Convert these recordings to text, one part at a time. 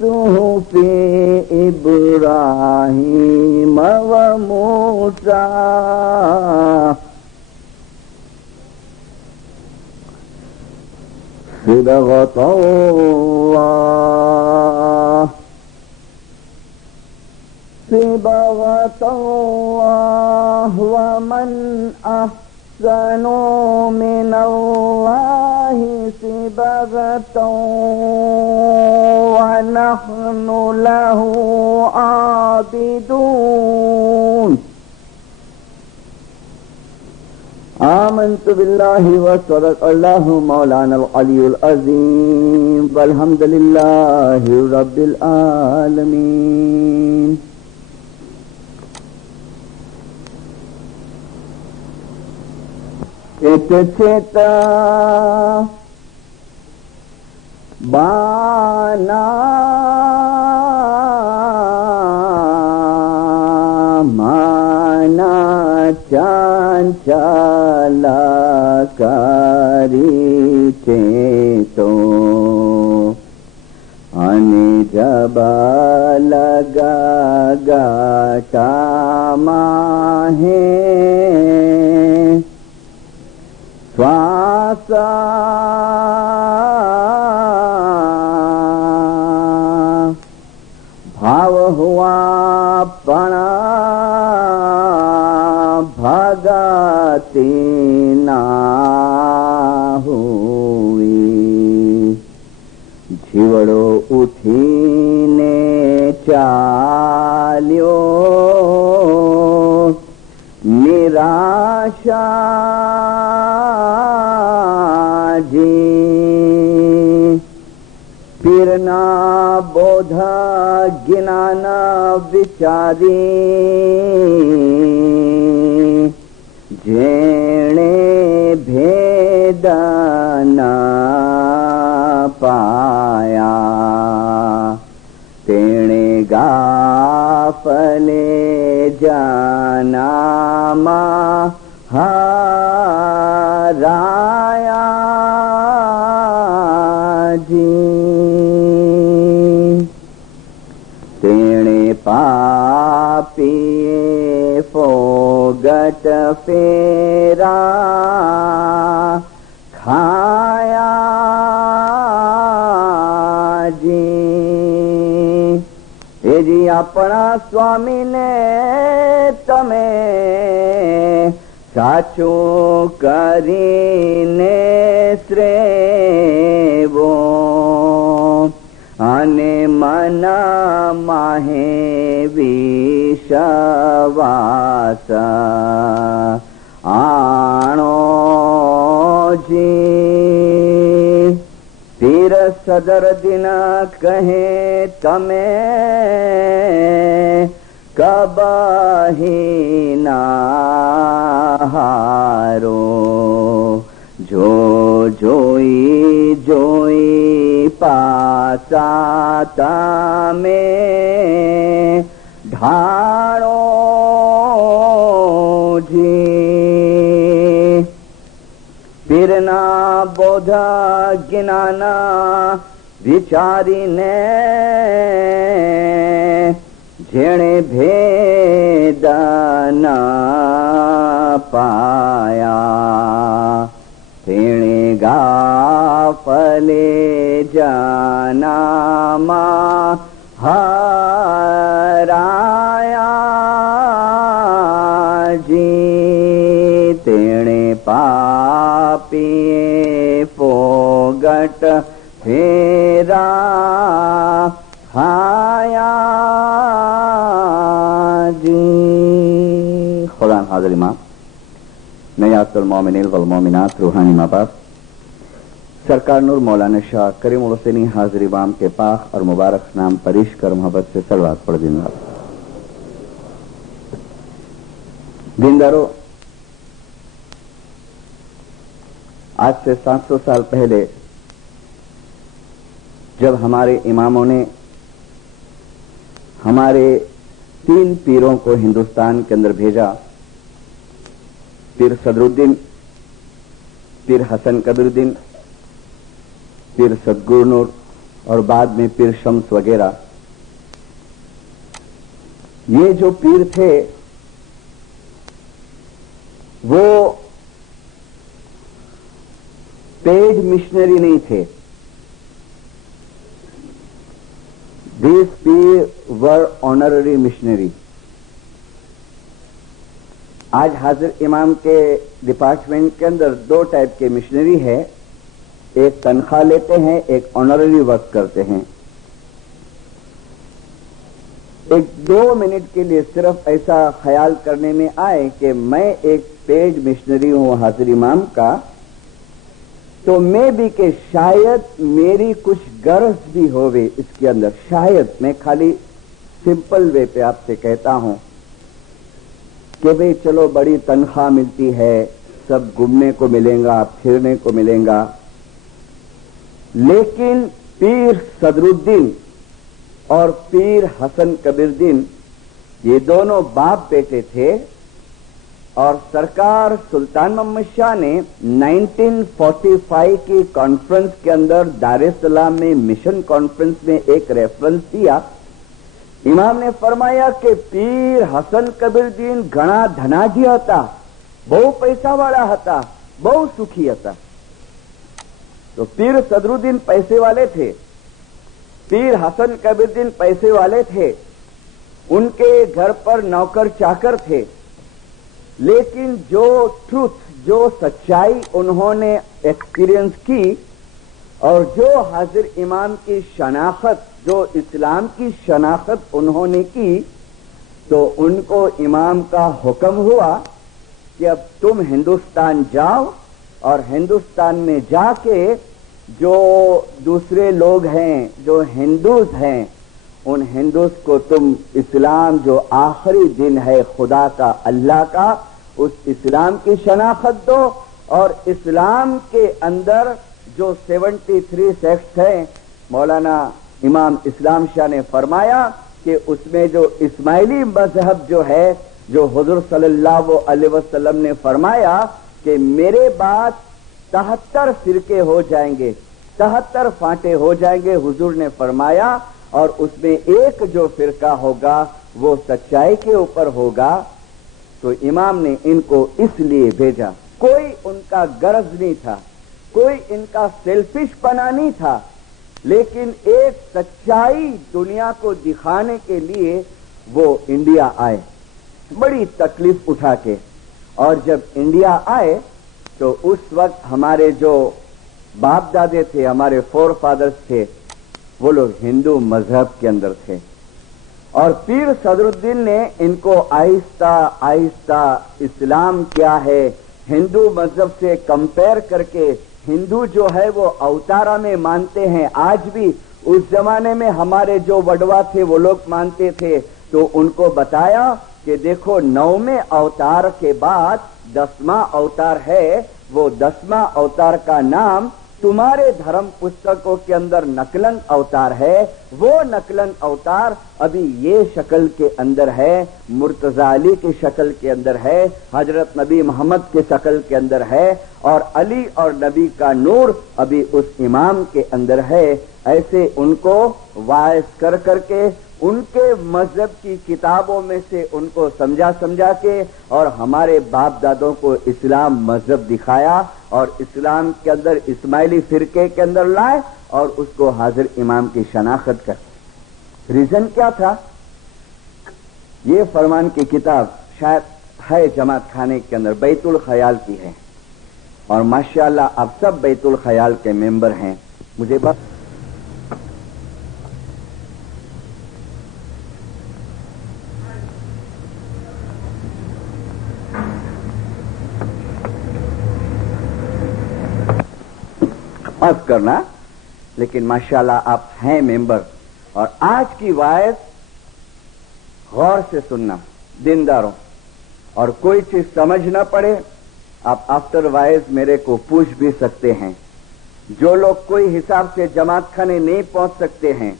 صحف إبراهيم وموسى صبغة الله ومن أحسن من الله صبغة ونحن له عابدون. آمنت بالله وصدق الله مولانا العلي العظيم والحمد لله رب العالمين. چیتا بانا مانا چانچالا کاری چیتو انی جبا لگا گاٹا ماہے سواسا بھاو ہوا پنا بھگتی نہ ہوئی جھیوڑو اٹھینے چالیو نراشا جی پیرنا بودھا گنانا بچاری جینے بھیدنا پایا تینے غافلے جانا مہارایا جی تینے پاپی فوگٹ پھیرا کھایا جی اے جی اپنا سوامی نے تمہیں ساچو کرینے سریبو آنے منا ماہے ویشواس آنو جی پیر صدر دن کہیں تمہیں کبھی نہ ہارو جو جوئی جوئی پاسا تمہیں ڈھاڑو جی پھرنا بودھا گنانا وچاری نے جھیڑے بھید نہ پایا تینے غافلے جانا مہارایا جی تینے پاپی فوگٹ پھیرا کھایا جی. خدا حاضر امام نیات المومنین والمومنات روحانی ماں باپ سرکار نور مولانا شاہ کریم الحسینی حاضر امام کے پاک اور مبارک نام پریش کر محبت سے صلوات پڑھ دینا. دیندارو، آج سے 700 سال پہلے جب ہمارے اماموں نے ہمارے 3 پیروں کو ہندوستان کے اندر بھیجا، پیر صدر الدین، پیر حسن کبیر الدین पीर सदगुरु नूर और बाद में पीर शम्स वगैरह, ये जो पीर थे वो पेड मिशनरी नहीं थे. These Pir were honorary missionary. आज हाजिर इमाम के डिपार्टमेंट के अंदर दो टाइप के मिशनरी है, एक तनख्वाह लेते हैं, एक ऑनररी वर्क करते हैं. एक 2 मिनट के लिए सिर्फ ऐसा ख्याल करने में आए कि मैं एक पेड मिशनरी हूं हाजिर इमाम का, तो मैं भी कि शायद मेरी कुछ गरज भी होवे इसके अंदर. शायद मैं खाली सिंपल वे पे आपसे कहता हूं कि भाई चलो बड़ी तनख्वाह मिलती है, सब घूमने को मिलेगा, फिरने को मिलेगा, लेकिन पीर सदरुद्दीन और पीर हसन कबीरुद्दीन ये दोनों बाप बेटे थे और सरकार सुल्तान मोहम्मद शाह ने 1945 की कॉन्फ्रेंस के अंदर दार-ए-सलाम में मिशन कॉन्फ्रेंस में एक रेफरेंस दिया. इमाम ने फरमाया कि पीर हसन कबीरुद्दीन घणा धनाढ्य હતા, બહુ પૈસાવાળા હતા, બહુ સુખી હતા. तो पीर सदरुद्दीन पैसे वाले थे, पीर हसन कबीरुद्दीन पैसे वाले थे, उनके घर पर नौकर चाकर थे, लेकिन जो ट्रूथ, जो सच्चाई उन्होंने एक्सपीरियंस की और जो हाजिर इमाम की शनाख्त, जो इस्लाम की शनाख्त उन्होंने की, तो उनको इमाम का हुक्म हुआ कि अब तुम हिंदुस्तान जाओ और हिंदुस्तान में जाके जो दूसरे लोग हैं, जो हिंदूज हैं, उन हिंदूज को तुम इस्लाम जो आखिरी दिन है खुदा का, अल्लाह का, उस इस्लाम की शनाख्त दो. और इस्लाम के अंदर जो 73 सेक्ट्स हैं, मौलाना इमाम इस्लाम शाह ने फरमाया कि उसमें जो इस्माइली मजहब जो है, जो हुजूर सल्लल्लाहु अलैहि वसल्लम ने फरमाया कि मेरे बाद 73 फिरके हो जाएंगे, 73 फांटे हो जाएंगे, हुजूर ने फरमाया, और उसमें एक जो फिरका होगा वो सच्चाई के ऊपर होगा. तो इमाम ने इनको इसलिए भेजा, कोई उनका गरज नहीं था, कोई इनका सेल्फिश पना नहीं था, लेकिन एक सच्चाई दुनिया को दिखाने के लिए वो इंडिया आए, बड़ी तकलीफ उठा के. और जब इंडिया आए तो उस वक्त हमारे जो बाप दादे थे, हमारे फोर फादर्स थे, वो लोग हिंदू मजहब के अंदर थे. और पीर सदरुद्दीन ने इनको आहिस्ता आहिस्ता इस्लाम क्या है हिंदू मजहब से कंपेयर करके, हिंदू जो है वो अवतारा में मानते हैं, आज भी उस जमाने में हमारे जो वडवा थे वो लोग मानते थे, तो उनको बताया कि देखो 9वें अवतार के बाद 10वां अवतार है, वो 10वां अवतार का नाम तुम्हारे धर्म पुस्तकों के अंदर नकलन अवतार है. वो नकलन अवतार अभी ये शक्ल के अंदर है, मुर्तजा अली की शक्ल के अंदर है, हजरत नबी मोहम्मद के शक्ल के अंदर है, और अली और नबी का नूर अभी उस इमाम के अंदर है. ऐसे उनको वायस कर करके उनके मजहब की किताबों में से उनको समझा समझा के और हमारे बाप दादों को इस्लाम मजहब दिखाया और इस्लाम के अंदर इस्माइली फिरके के अंदर लाए और उसको हाजिर इमाम की शनाख्त कर. रीजन क्या था? ये फरमान की किताब शायद है जमात खाने के अंदर, बैतुल ख्याल की है, और माशाअल्लाह आप सब बैतुल ख्याल के मेंबर हैं. मुझे बस माफ करना, लेकिन माशाअल्लाह आप हैं मेंबर. और आज की वायस गौर से सुनना दीनदारों, और कोई चीज समझ न पड़े आप आफ्टर वायस मेरे को पूछ भी सकते हैं. जो लोग कोई हिसाब से जमात खाने नहीं पहुंच सकते हैं,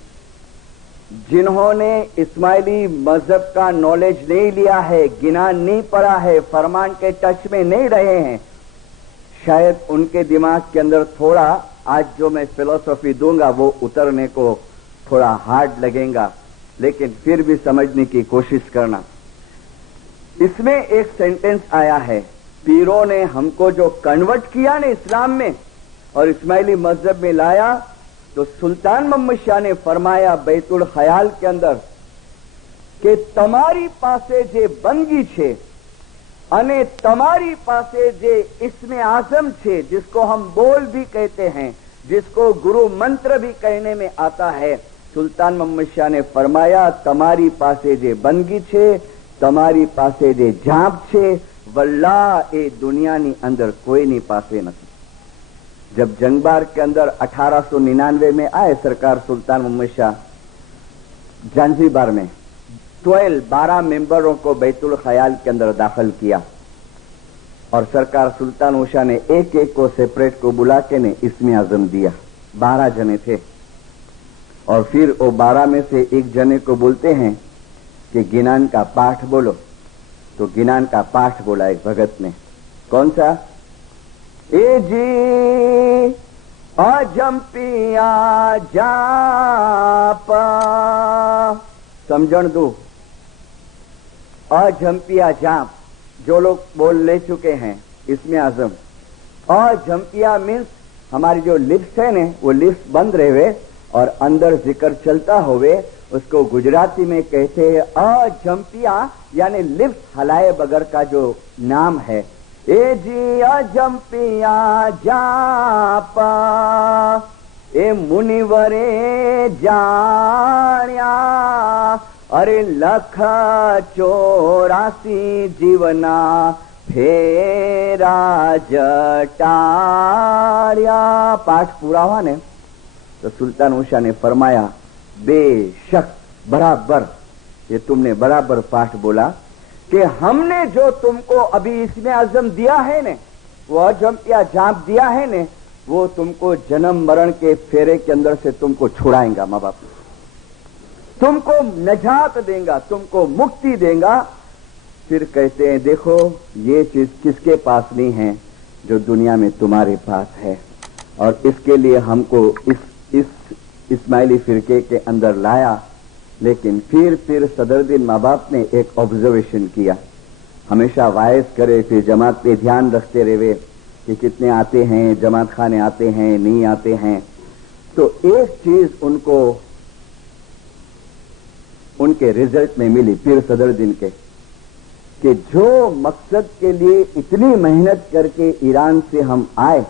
जिन्होंने इस्माइली मजहब का नॉलेज नहीं लिया है, गिनान नहीं पढ़ा है, फरमान के टच में नहीं रहे हैं, शायद उनके दिमाग के अंदर थोड़ा आज जो मैं फिलॉसफी दूंगा वो उतरने को थोड़ा हार्ड लगेगा, लेकिन फिर भी समझने की कोशिश करना। इसमें एक सेंटेंस आया है, पीरों ने हमको जो कन्वर्ट किया ने इस्लाम में और इस्माइली मजहब में लाया, तो सुल्तान मोहम्मद शाह ने फरमाया बैतुल ख्याल के अंदर कि તમારી પાસે જે બંદગી છે અને તમારી પાસે જે इसमें आजम छे, जिसको हम बोल भी कहते हैं, जिसको गुरु मंत्र भी कहने में आता है, सुल्तान मोहम्मद शाह ने फरमाया તમારી પાસે જે બંદગી છે, તમારી પાસે જે જાપ છે, વલ્લાહ એ દુનિયાની અંદર કોઈની પાસે નથી। जब जंगबार के अंदर 1899 में आए सरकार सुल्तान मोहम्मद शाह जांजीबार में 12 मेंबरों को बैतुल ख्याल के अंदर दाखिल किया और सरकार सुल्तान शाह ने एक एक को सेपरेट को बुला के ने इसमें आजम दिया। 12 जने थे और फिर वो 12 में से एक जने को बोलते हैं कि गिनान का पाठ बोलो, तो गिनान का पाठ बोला एक भगत ने। कौन सा? ए जी अजम्पिया जाप, समझण दो, अजम्पिया जाप जो लोग बोल ले चुके हैं इसमें आजम। अजम्पिया मीन्स हमारी जो लिप्स है ने वो लिप्स बंद रहे और अंदर जिक्र चलता होवे, उसको गुजराती में कहते हैं अजम्पिया, यानी लिप्स हलाए बगैर का जो नाम है। ए जी अजम्पिया जापा ए मुनिवरे जाण्या, अरे लख 84 जीवना फेरा जटाड़िया। पाठ पूरा हुआ ने तो सुल्तान शाह ने फरमाया बेशक बराबर, ये तुमने बराबर पाठ बोला कि हमने जो तुमको अभी इसमें आजम दिया है ने, वो अजम्पिया जाप दिया है ने, वो तुमको जन्म मरण के फेरे के अंदर से तुमको छुड़ाएगा, माँ बाप तुमको नजात देगा, तुमको मुक्ति देगा। फिर कहते हैं देखो ये चीज किसके पास नहीं है जो दुनिया में तुम्हारे पास है, और इसके लिए हमको इस इस्माइली फिरके के अंदर लाया। लेकिन फिर सदरुद्दीन माँ बाप ने एक ऑब्जर्वेशन किया, हमेशा वायस करे, फिर जमात पे ध्यान रखते रहे कि कितने आते हैं, जमात खाने आते हैं नहीं आते हैं। तो एक चीज उनको उनके रिजल्ट में मिली पीर सदरुद्दीन के, कि जो मकसद के लिए इतनी मेहनत करके ईरान से हम आए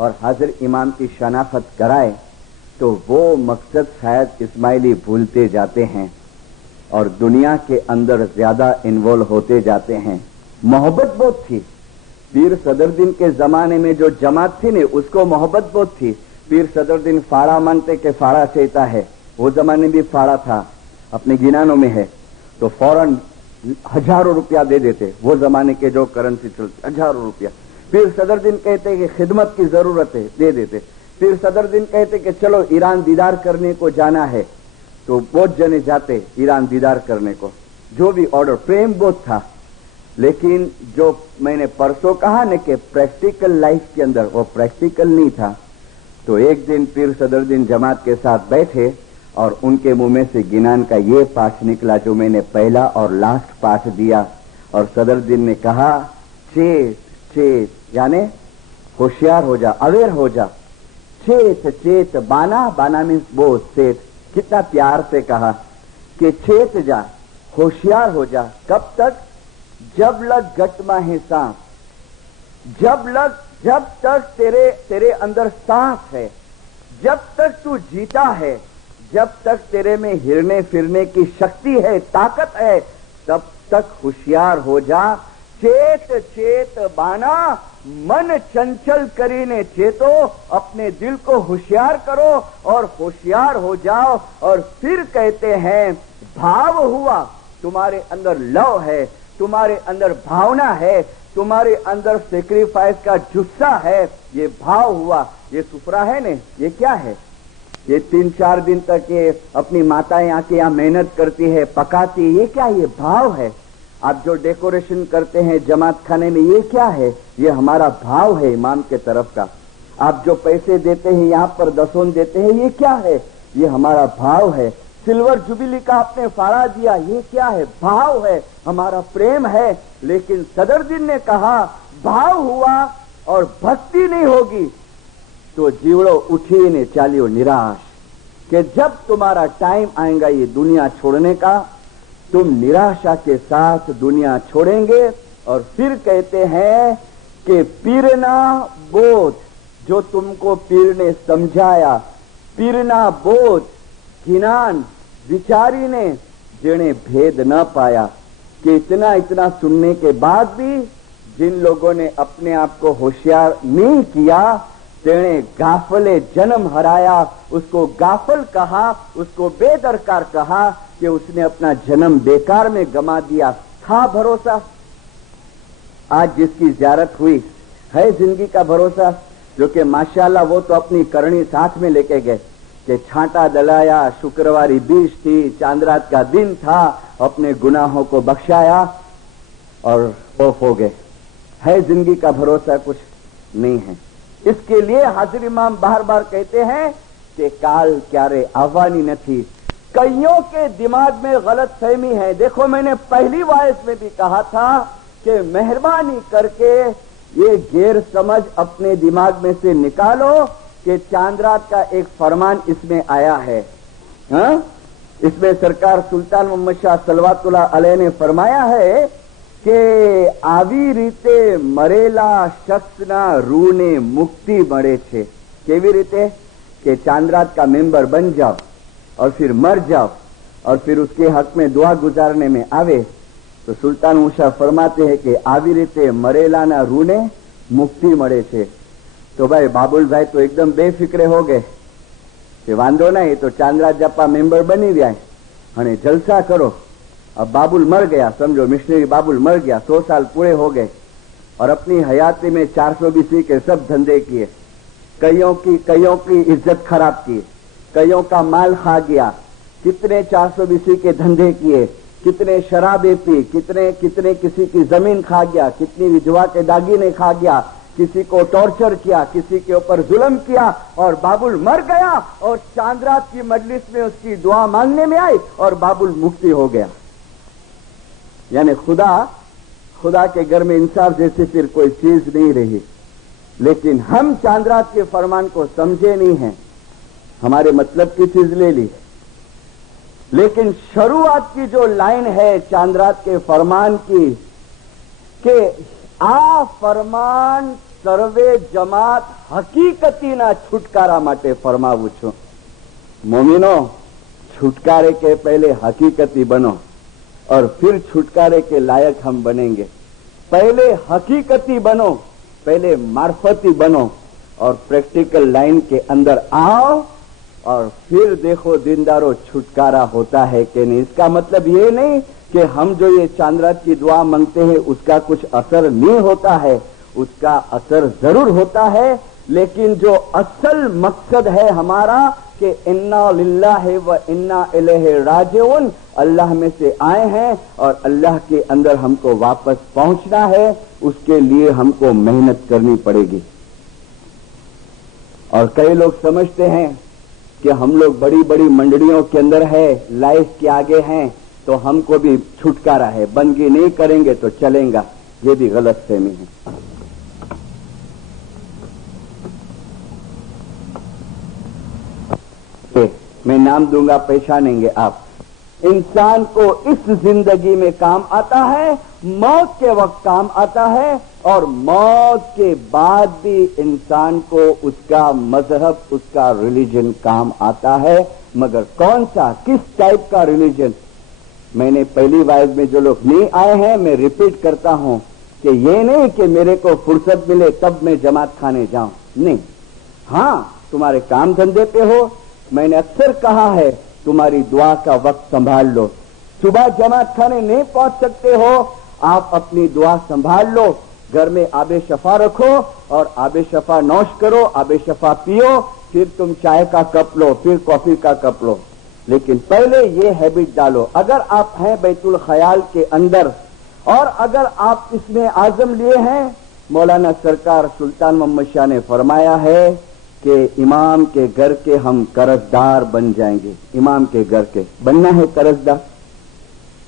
और हाजिर इमाम की शनाख्त कराए, तो वो मकसद शायद इस्माइली भूलते जाते हैं और दुनिया के अंदर ज्यादा इन्वॉल्व होते जाते हैं। मोहब्बत बहुत थी पीर सदरुद्दीन के जमाने में, जो जमात थी ने उसको मोहब्बत बहुत थी। पीर सदरुद्दीन फाड़ा मानते के फाड़ा चाहता है, वो जमाने भी फाड़ा था, अपने गिनानों में है, तो फौरन हजारों रुपया दे देते, वो जमाने के जो करेंसी चलती हजारों रुपया। पीर सदरुद्दीन कहते कि खिदमत की जरूरत है, दे देते। फिर सदरुद्दीन कहते कि चलो ईरान दीदार करने को जाना है, तो बहुत जने जाते ईरान दीदार करने को, जो भी ऑर्डर, प्रेम बहुत था। लेकिन जो मैंने परसों कहा न कि प्रैक्टिकल लाइफ के अंदर वो प्रैक्टिकल नहीं था। तो एक दिन पीर सदरुद्दीन जमात के साथ बैठे और उनके मुंह में से गिनान का ये पाठ निकला जो मैंने पहला और लास्ट पाठ दिया, और सदरुद्दीन ने कहा चेत चेत, यानी होशियार हो जा, अवेयर हो जा। चेत चेत, बाना, बाना मीन्स बोझ, चेत, कितना प्यार से कहा कि चेत जा, होशियार हो जा। कब तक? जब लग गटमा है सांस, जब तक तेरे अंदर सांस है, जब तक तू जीता है, जब तक तेरे में हिरने फिरने की शक्ति है, ताकत है, तब तक होशियार हो जा। चेत चेत बाना, मन चंचल करीने चेतो, अपने दिल को होशियार करो और होशियार हो जाओ। और फिर कहते हैं भाव हुआ, तुम्हारे अंदर लव है, तुम्हारे अंदर भावना है, तुम्हारे अंदर सेक्रीफाइस का जुस्सा है, ये भाव हुआ। ये सुफरा है ने, ये क्या है? ये 3-4 दिन तक ये अपनी माताएं आके यहाँ मेहनत करती है, पकाती, ये क्या? ये भाव है। आप जो डेकोरेशन करते हैं जमात खाने में, ये क्या है? ये हमारा भाव है इमाम के तरफ का। आप जो पैसे देते हैं, यहाँ पर दसों देते हैं, ये क्या है? ये हमारा भाव है। सिल्वर जुबिली का आपने फाड़ा दिया, ये क्या है? भाव है, हमारा प्रेम है। लेकिन सदरुद्दीन ने कहा भाव हुआ और भक्ति नहीं होगी तो जीवड़ो उठी ने चालियो निराश, कि जब तुम्हारा टाइम आएगा ये दुनिया छोड़ने का, तुम निराशा के साथ दुनिया छोड़ेंगे। और फिर कहते हैं कि पीरना बोध, जो तुमको पीर ने समझाया, पीरना बोध ज्ञान विचारी ने जिन्हें भेद न पाया, कि इतना इतना सुनने के बाद भी जिन लोगों ने अपने आप को होशियार नहीं किया, तेने गाफले जन्म हराया। उसको गाफल कहा, उसको बेदरकार कहा कि उसने अपना जन्म बेकार में गमा दिया। था भरोसा? आज जिसकी ज़ियारत हुई है जिंदगी का भरोसा, जो कि माशाअल्लाह वो तो अपनी करनी साथ में लेके गए कि छांटा दलाया, शुक्रवारी बीज थी, चांदरात का दिन था, अपने गुनाहों को बख्शाया और ऑफ हो गए। है जिंदगी का भरोसा? कुछ नहीं है। इसके लिए हाजिर इमाम बार बार कहते हैं कि काल क्यारे आवानी नथी। कईयों के दिमाग में गलत फहमी है। देखो, मैंने पहली वायस में भी कहा था कि मेहरबानी करके ये गैर समझ अपने दिमाग में से निकालो कि चांदरात का एक फरमान इसमें आया है। इसमें सरकार सुल्तान मोहम्मद शाह सलवातुल्लाह अलैह ने फरमाया है कि आवी रीते मरेला शख्सना रूने मुक्ति મળે છે। કેવી રીતે? कि चांदरात का मेंबर बन जाओ और फिर मर जाओ और फिर उसके हक में दुआ गुजारने में आवे तो सुल्तान मुशा फरमाते हैं कि આવી રીતે મરેલાના રૂને મુક્તિ મળે છે। तो भाई बाबुल भाई तो एकदम बेफिक्रे हो गए कि वांधो नहीं, तो चांदरात जप्पा मेंबर बनी गया है, जलसा करो। अब बाबुल मर गया, समझो मिशनरी बाबुल मर गया, 100 साल पूरे हो गए और अपनी हयाती में 420 के सब धंधे किए, कईयों की इज्जत खराब की, कईयों का माल खा गया, कितने 420 के धंधे किए, कितने शराबे पी, कितने किसी की जमीन खा गया, कितनी विधवा के दागीने खा गया, किसी को टॉर्चर किया, किसी के ऊपर जुल्म किया और बाबुल मर गया और चांदरात की मजलिस में उसकी दुआ मांगने में आई और बाबुल मुक्ति हो गया। यानी खुदा के घर में इंसाफ जैसी फिर कोई चीज नहीं रही। लेकिन हम चांदरात के फरमान को समझे नहीं हैं, हमारे मतलब की चीज ले ली। लेकिन शुरुआत की जो लाइन है चांदरात के फरमान की कि आ फरमान सर्वे जमात हकीकतीना छुटकारा माटे फरमावुं छुं। मोमिनो, छुटकारे के पहले हकीकती बनो और फिर छुटकारे के लायक हम बनेंगे। पहले हकीकती बनो, पहले मार्फती बनो और प्रैक्टिकल लाइन के अंदर आओ और फिर देखो दीनदारों छुटकारा होता है कि नहीं। इसका मतलब ये नहीं कि हम जो ये चांदरात की दुआ मांगते हैं उसका कुछ असर नहीं होता है, उसका असर जरूर होता है। लेकिन जो असल मकसद है हमारा कि इन्ना लिल्लाहि व इन्ना इलैहि राजिऊन, अल्लाह में से आए हैं और अल्लाह के अंदर हमको वापस पहुंचना है, उसके लिए हमको मेहनत करनी पड़ेगी। और कई लोग समझते हैं कि हम लोग बड़ी बड़ी मंडलियों के अंदर है, लाइफ के आगे हैं, तो हमको भी छुटकारा है, बंदगी नहीं करेंगे तो चलेगा। ये भी गलत फहमी है। मैं नाम दूंगा, पहचानेंगे आप। इंसान को इस जिंदगी में काम आता है, मौत के वक्त काम आता है और मौत के बाद भी इंसान को उसका मजहब, उसका रिलीजन काम आता है। मगर कौन सा, किस टाइप का रिलीजन? मैंने पहली वाइज में जो लोग नहीं आए हैं, मैं रिपीट करता हूं कि ये नहीं कि मेरे को फुर्सत मिले तब मैं जमात खाने जाऊं, नहीं। हां, तुम्हारे काम धंधे पे हो, मैंने अक्सर कहा है तुम्हारी दुआ का वक्त संभाल लो। सुबह जमात खाने नहीं पहुंच सकते हो, आप अपनी दुआ संभाल लो, घर में आबे शफा रखो और आबे शफा नौश करो, आबे शफा पियो, फिर तुम चाय का कप लो, फिर कॉफी का कप लो। लेकिन पहले ये हैबिट डालो। अगर आप हैं बैतुल ख्याल के अंदर और अगर आप इसमें आजम लिए हैं मौलाना सरकार सुल्तान मोहम्मद शाह ने फरमाया है कि इमाम के घर के हम कर्जदार बन जाएंगे। इमाम के घर के बनना है कर्जदार।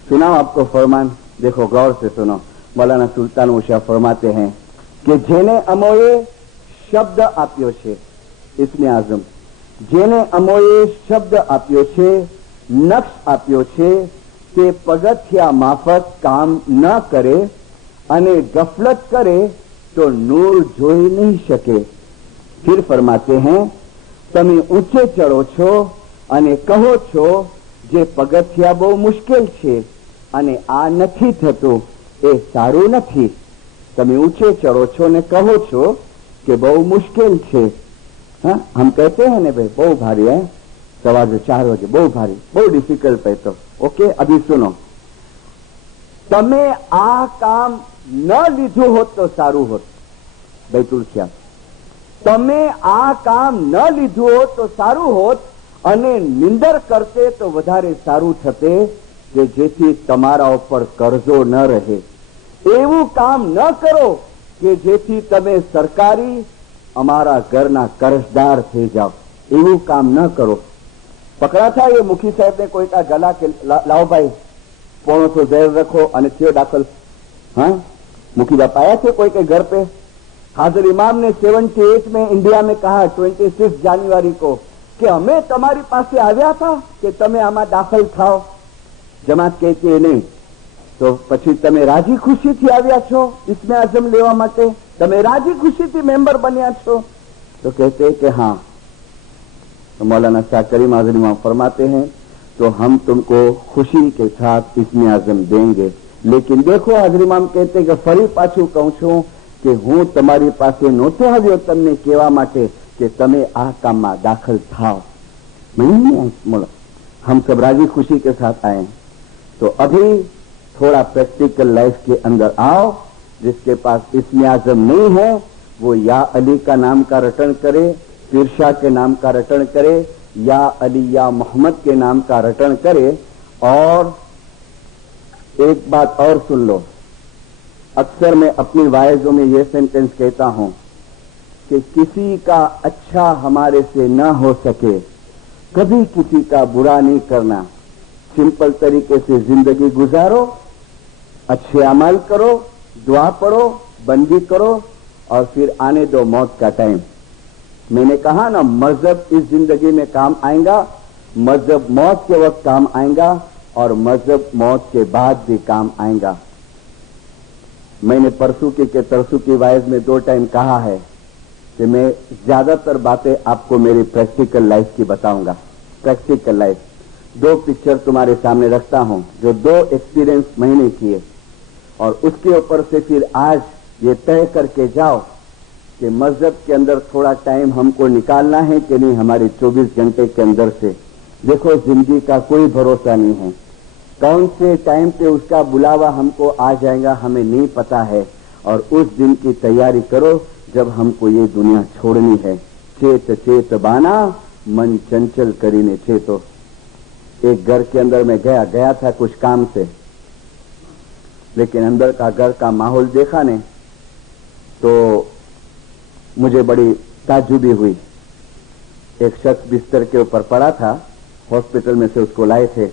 सुनाओ आपको फरमान, देखो गौर से सुनो। मौलाना सुल्तान मोहम्मद शाह फरमाते हैं कि जेने अमोए शब्द आप्यो छे, इसमें आजम जेने अमोए शब्द आप्यो छे, नक्श आप्यो छे, તે પગથિયા માફક કામ ન કરે અને ગફલત કરે તો નૂર જોઈ નહીં શકે। फिर फरमाते हैं તમે ઊંચે ચડો છો અને કહો છો જે પગથિયા બહુ મુશ્કેલ છે અને આ નથી થતું એ સારું નથી। તમે ઊંચે ચડો છો ને કહો છો કે બહુ મુશ્કેલ છે। हाँ, हम कहते हैं ना भाई बहुत भारी है, 4:15 बजे बहुत भारी, बहुत डिफिकल्ट है। तो ओके, अभी सुनो। તમે આ કામ ન લીધું હોત તો સારું હોત। बैतुल ખ્યાલ, તમે આ કામ ન લીધું હોત તો સારું હોત અને નિંદર કરતે તો વધારે સારું થતે કે જેથી તમારા ઉપર કરજો ન રહે। એવું કામ ન કરો કે જેથી તમે સરકારી અમારા ઘરના कर्जदार થઈ જાઓ। એવું કામ ન કરો। પકડા था ये मुखी साहब ने कोई का गला के लाओ भाई पौनो तो जहर रखो અને થયો દાખલ। हाँ, मुखी बाप आया थे कोई के घर पे। हाजिर इमाम ने 78 में इंडिया में कहा 26 जान्युआरी को कि हमें तुम्हारी पासे આવ્યા था कि તમે આમાં દાખલ થાઓ। જમાત कहती है नहीं, तो પછી તમે રાજી ખુશીથી આવ્યા છો इसमें आजम લેવા માટે? તમે રાજી ખુશીથી મેમ્બર બન્યા છો? तो कहते हैं कि हाँ। तो मौलाना शाह करीम आज़म इमाम फरमाते हैं तो हम तुमको खुशी के साथ इसमें आजम देंगे, लेकिन देखो हाजिर इमाम कहते कि फरी पाछું કહું છું કે હું તમારી પાસે નહોતો આવ્યો તમને કહેવા માટે કે તમે આ કામમાં દાખલ થાઓ। नहीं, हम सब राजी खुशी के साथ आए। तो अभी थोड़ा प्रैक्टिकल लाइफ के अंदर आओ। जिसके पास इसमें आजम नहीं है वो या अली का नाम का रटन करे, पीरशाह के नाम का रटन करे, या अली या मोहम्मद के नाम का रटन करे। और एक बात और सुन लो, अक्सर मैं अपनी वायजों में ये सेंटेंस कहता हूं कि किसी का अच्छा हमारे से न हो सके, कभी किसी का बुरा नहीं करना। सिंपल तरीके से जिंदगी गुजारो, अच्छे अमल करो, दुआ पढ़ो, बंदी करो और फिर आने दो मौत का टाइम। मैंने कहा ना, मजहब इस जिंदगी में काम आएगा, मजहब मौत के वक्त काम आएगा और मजहब मौत के बाद भी काम आएगा। मैंने परसों के तरसों की वाइज में 2 टाइम कहा है कि मैं ज्यादातर बातें आपको मेरी प्रैक्टिकल लाइफ की बताऊंगा। प्रैक्टिकल लाइफ 2 पिक्चर तुम्हारे सामने रखता हूं जो 2 एक्सपीरियंस मैंने किए, और उसके ऊपर से फिर आज ये तय करके जाओ कि मस्जिद के अंदर थोड़ा टाइम हमको निकालना है कि नहीं हमारे 24 घंटे के अंदर से। देखो जिंदगी का कोई भरोसा नहीं है, कौन से टाइम पे उसका बुलावा हमको आ जाएगा हमें नहीं पता है। और उस दिन की तैयारी करो जब हमको ये दुनिया छोड़नी है। चेत चेत बाना मन चंचल करीने चेतो। एक घर के अंदर मैं गया था कुछ काम से, लेकिन अंदर का घर का माहौल देखा ने तो मुझे बड़ी ताज्जुबी हुई। एक शख्स बिस्तर के ऊपर पड़ा था, हॉस्पिटल में से उसको लाए थे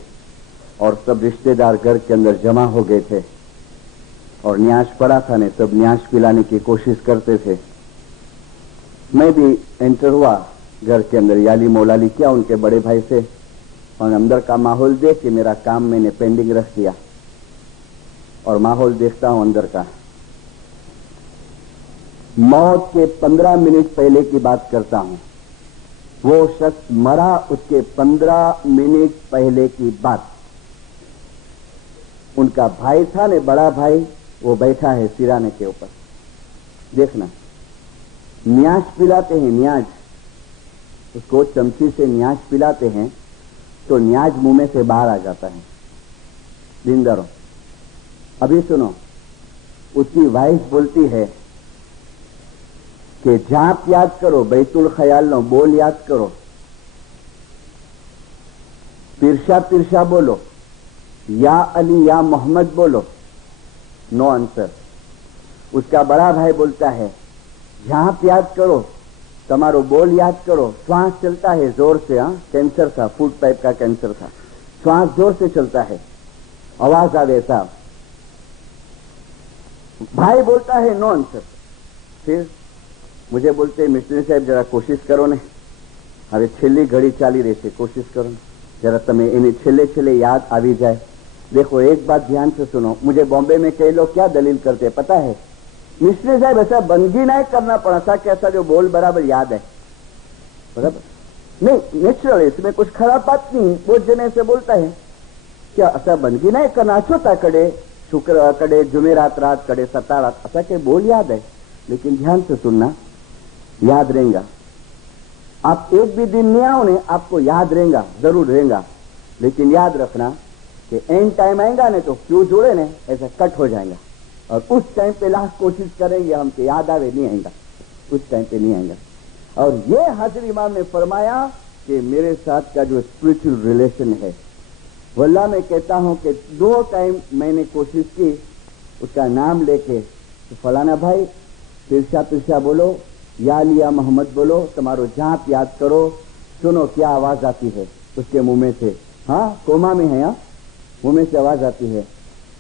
और सब रिश्तेदार घर के अंदर जमा हो गए थे और न्याश पड़ा था ने सब न्याश पिलाने की कोशिश करते थे। मैं भी एंटर हुआ घर के अंदर, याली मौलाली किया उनके बड़े भाई से, और अंदर का माहौल देख के मेरा काम मैंने पेंडिंग रख दिया और माहौल देखता हूं अंदर का। मौत के 15 मिनट पहले की बात करता हूं, वो शख्स मरा उसके 15 मिनट पहले की बात। उनका भाई था ने, बड़ा भाई, वो बैठा है सिराने के ऊपर। देखना, न्याज पिलाते हैं, न्याज, उसको चमची से न्याज पिलाते हैं तो न्याज मुंह में से बाहर आ जाता है। जिंदरो अभी सुनो, उसकी वाइफ बोलती है कि जाप याद करो, बैतुल ख्याल नो बोल याद करो, पिरशा पिरशा बोलो, या अली या मोहम्मद बोलो। No answer. उसका बड़ा भाई बोलता है झांप याद करो, તમારો બોલ याद करो, श्वास चलता है जोर से, हाँ कैंसर था, फूड पाइप का कैंसर था, श्वास जोर से चलता है, आवाज आवे साहब। भाई बोलता है नो आंसर। फिर मुझे बोलते मिस्त्री साहब जरा कोशिश करो ने, હવે છેલ્લી ઘડી ચાલી રહી છે, कोशिश करो जरा તમે એની છેલ્લે છેલ્લે याद આવી जाए। देखो एक बात ध्यान से सुनो, मुझे बॉम्बे में कई लोग क्या दलील करते हैं पता है, मिस्त्री साहब ऐसा बंदगी नहीं करना पड़ा था कि ऐसा जो बोल बराबर याद है, बराबर नहीं, नेचुरल, इसमें कुछ खराब बात नहीं। बहुत जने से बोलता है क्या ऐसा बंदगी नहीं करना, छोटा कड़े शुक्र कड़े जुमेरात रात कड़े सतारात, ऐसा के बोल याद है। लेकिन ध्यान से सुनना, याद रहेगा। आप एक भी दिन नहीं आओ ने, आपको याद रहेगा, जरूर रहेगा। लेकिन याद रखना कि एंड टाइम आएगा ने तो क्यों जोड़े ने ऐसा कट हो जाएगा, और उस टाइम पे लास्ट कोशिश करेंगे हम कि याद आवे, नहीं आएगा, उस टाइम पे नहीं आएगा। और ये हाजिर इमाम ने फरमाया कि मेरे साथ का जो स्पिरिचुअल रिलेशन है, वल्लाह मैं कहता हूं कि 2 टाइम मैंने कोशिश की उसका नाम लेके, तो फलाना भाई तिरछा बोलो, या लिया मोहम्मद बोलो, तुम्हारो झांप याद करो, सुनो क्या आवाज आती है उसके मुंह में से, हाँ कोमा में है, हाँ मुंह में से आवाज आती है,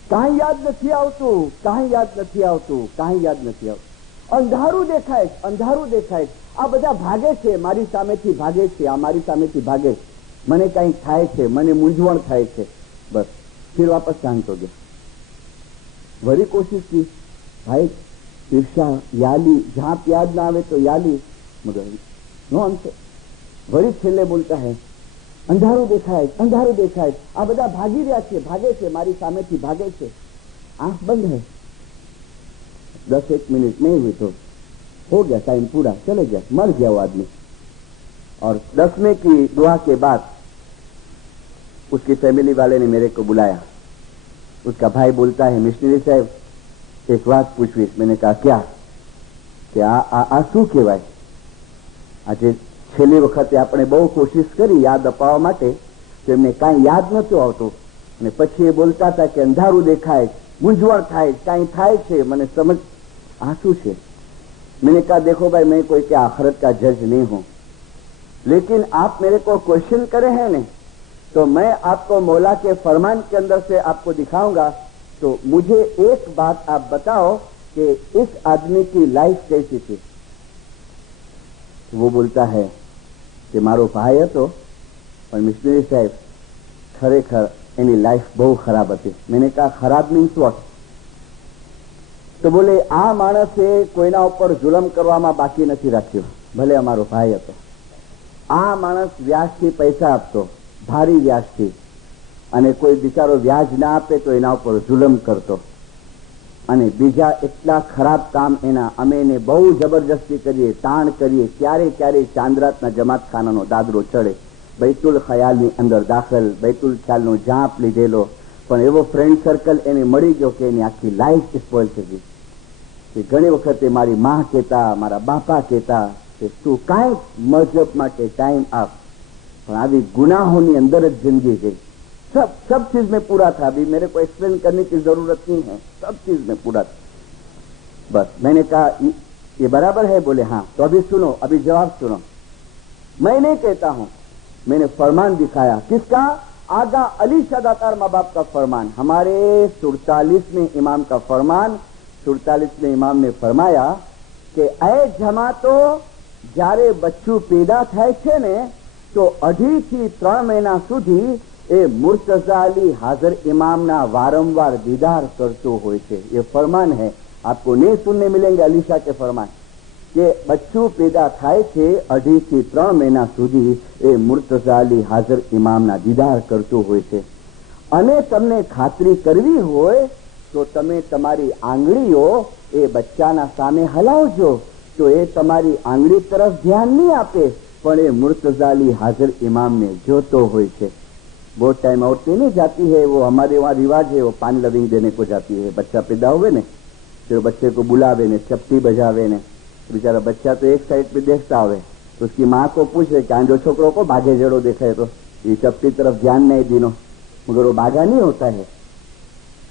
કાંઈ યાદ નથી આવતું, કાંઈ યાદ નથી આવતું, કાંઈ યાદ નથી આવતું, અંધારું દેખાય, અંધારું દેખાય, આ બધા ભાગે છે, મારી સામેથી ભાગે છે, આ મારી સામેથી ભાગે છે, મને કંઈ થાય છે, મને મૂંઝવણ થાય છે, બસ फिर वापस शांत हो गया। वरी कोशिश की, भाई ईर्षा याली, झांप याद ना आवे तो याली, मगर नो आंसर। वरी छेल्ले बोलता है અંધારું દેખાય, અંધારું દેખાય, આ બધા ભાગી રહ્યા છે, ભાગે છે, મારી સામેથી ભાગે છે, આંખ બંધ है। 10-1 मिनट नहीं हुई तो हो गया, टाइम पूरा, चले गया, मर गया वो आदमी। और 10वें की दुआ के बाद उसकी फैमिली वाले ने मेरे को बुलाया। उसका भाई बोलता है मिस्त्री साहब एक बात पूछवी। मैंने कहा क्या? कि आ શું કહેવાય? આજે છેલ્લી વખતે આપણે બહુ કોશિશ કરી યાદ અપાવવા માટે, તો એમને કાંઈ યાદ નહોતું આવતું, અને પછી એ બોલતા હતા કે અંધારું દેખાય, મૂંઝવણ થાય, કાંઈ થાય છે, મને સમજ આ શું છે? मैंने कहा देखो भाई मैं कोई क्या आखिरत का जज नहीं हूं, लेकिन आप मेरे को क्वेश्चन करे हैं ने, तो मैं आपको मौला के फरमान के अंदर से आपको दिखाऊंगा। तो मुझे एक बात आप बताओ कि इस आदमी की लाइफ कैसी थी? वो बोलता है कि मारो भाई હતો પણ મિસ્ત્રી સાહેબ ખરેખર એની લાઈફ બહુ ખરાબ હતી। मैंने कहा खराब मीन्स व्हाट? तो बोले આ માણસે કોઈના ઉપર જુલમ કરવામાં બાકી નથી રાખ્યો, ભલે અમારો ભાઈ હતો। આ માણસ વ્યાજથી પૈસા આપતો, ભારી વ્યાજથી, અને કોઈ બિચારો વ્યાજ ના આપે તો એના ઉપર જુલમ કરતો, અને બીજા એટલા ખરાબ કામ એના અમે એને બહુ જબરજસ્તી કરીએ, તાણ કરીએ, ક્યારે ક્યારે ચાંદરાતના જમાતખાનાનો દાદરો ચડે, બૈતુલ ખયાલની અંદર દાખલ, બૈતુલ ખ્યાલનો જાપ લીધેલો, પણ એવો ફ્રેન્ડ સર્કલ એને મળી ગયો કે એની આખી લાઈફ સ્પોઇલ થઈ ગઈ। કે ઘણી વખતે મારી માં કહેતા, મારા બાપા કહેતા કે તું કાંઈ મજહબ માટે ટાઈમ આપ, પણ આવી ગુનાહોની અંદર જ જિંદગી ગઈ। सब चीज में पूरा था, अभी मेरे को एक्सप्लेन करने की जरूरत नहीं है, सब चीज में पूरा था। बस मैंने कहा ये बराबर है? बोले हाँ। तो अभी सुनो, अभी जवाब सुनो। मैं नहीं कहता हूं, मैंने फरमान दिखाया। किसका? आगा अली शादातार माँ बाप का फरमान, हमारे 47वें इमाम का फरमान। 47वें इमाम ने फरमाया कि ऐ जमातो જ્યારે બચ્ચું પેદા થાય છે ને તો 2.5 થી 3 મહિના સુધી એ મુર્તઝા અલી હાજર इमामना वारंवार दीदार करतो होय छे। ये फरमान है, आपको नहीं सुनने मिलेंगे अली शाह के फरमान कि बच्चू पैदा थाय छे 2.5 થી 3 મહિના સુધી એ મુર્તઝા અલી હાજર इमामना दीदार करतो होय छे। અને તમને ખાતરી કરવી હોય તો તમે તમારી આંગળીઓ એ બચ્ચાના સામે હલાવજો, तो ये તમારી આંગળી तरफ ध्यान नहीं आपे, પણ એ मुर्तज़ा अली हाजिर इमाम ने जोतो होय छे। बहुत टाइम औरतें नहीं जाती है, वो हमारे वहाँ रिवाज है, वो पान लविंग देने को जाती है। बच्चा पैदा हुए ने तो बच्चे को बुलावे ने, चपटी बजावे ने, बेचारा बच्चा तो एक साइड पे देखता हुए, तो उसकी माँ को पूछे कि आंजो छोकरो को भागे जड़ो देखे तो ये चपटी तरफ ध्यान नहीं दीनो, मगर वो भागा नहीं होता है।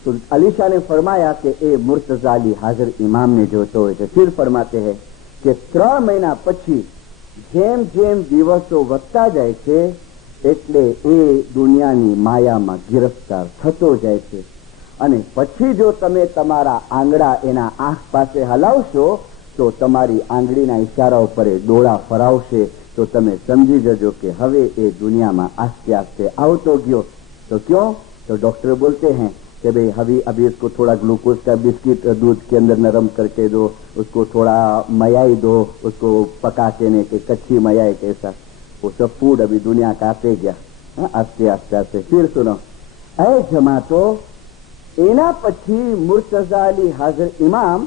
तो अली शाह ने फरमाया कि ए मुर्तजा अली हाजिर इमाम ने જોતો હોય છે. फिर फरमाते हैं કે 3 મહિના પછી જેમ જેમ દિવસો વધતા જાય છે એટલે એ દુનિયાની માયામાં ગિરફ્તાર થતો જાય છે અને પછી જો તમે તમારા આંગળા એના આંખ પાસે હલાવશો તો તમારી આંગળીના ઇશારા ઉપર એ ડોળા ફરાવશે તો તમે સમજી જજો કે હવે એ દુનિયામાં આસ્તે આસ્તે આવતો ગયો. तो क्यों? तो डॉक्टर बोलते हैं कि भाई अभी इसको थोड़ा ग्लूकोज का बिस्किट दूध के अंदर नरम करके दो, उसको थोड़ा मलाई दो, उसको पका के ने के कच्ची मलाई कैसा, वो सब फूड अभी दुनिया का आते गया आस्ते आस्ते आस्ते. फिर सुनो ऐ जमातो एना पछी मुर्तजा अली हाजिर इमाम,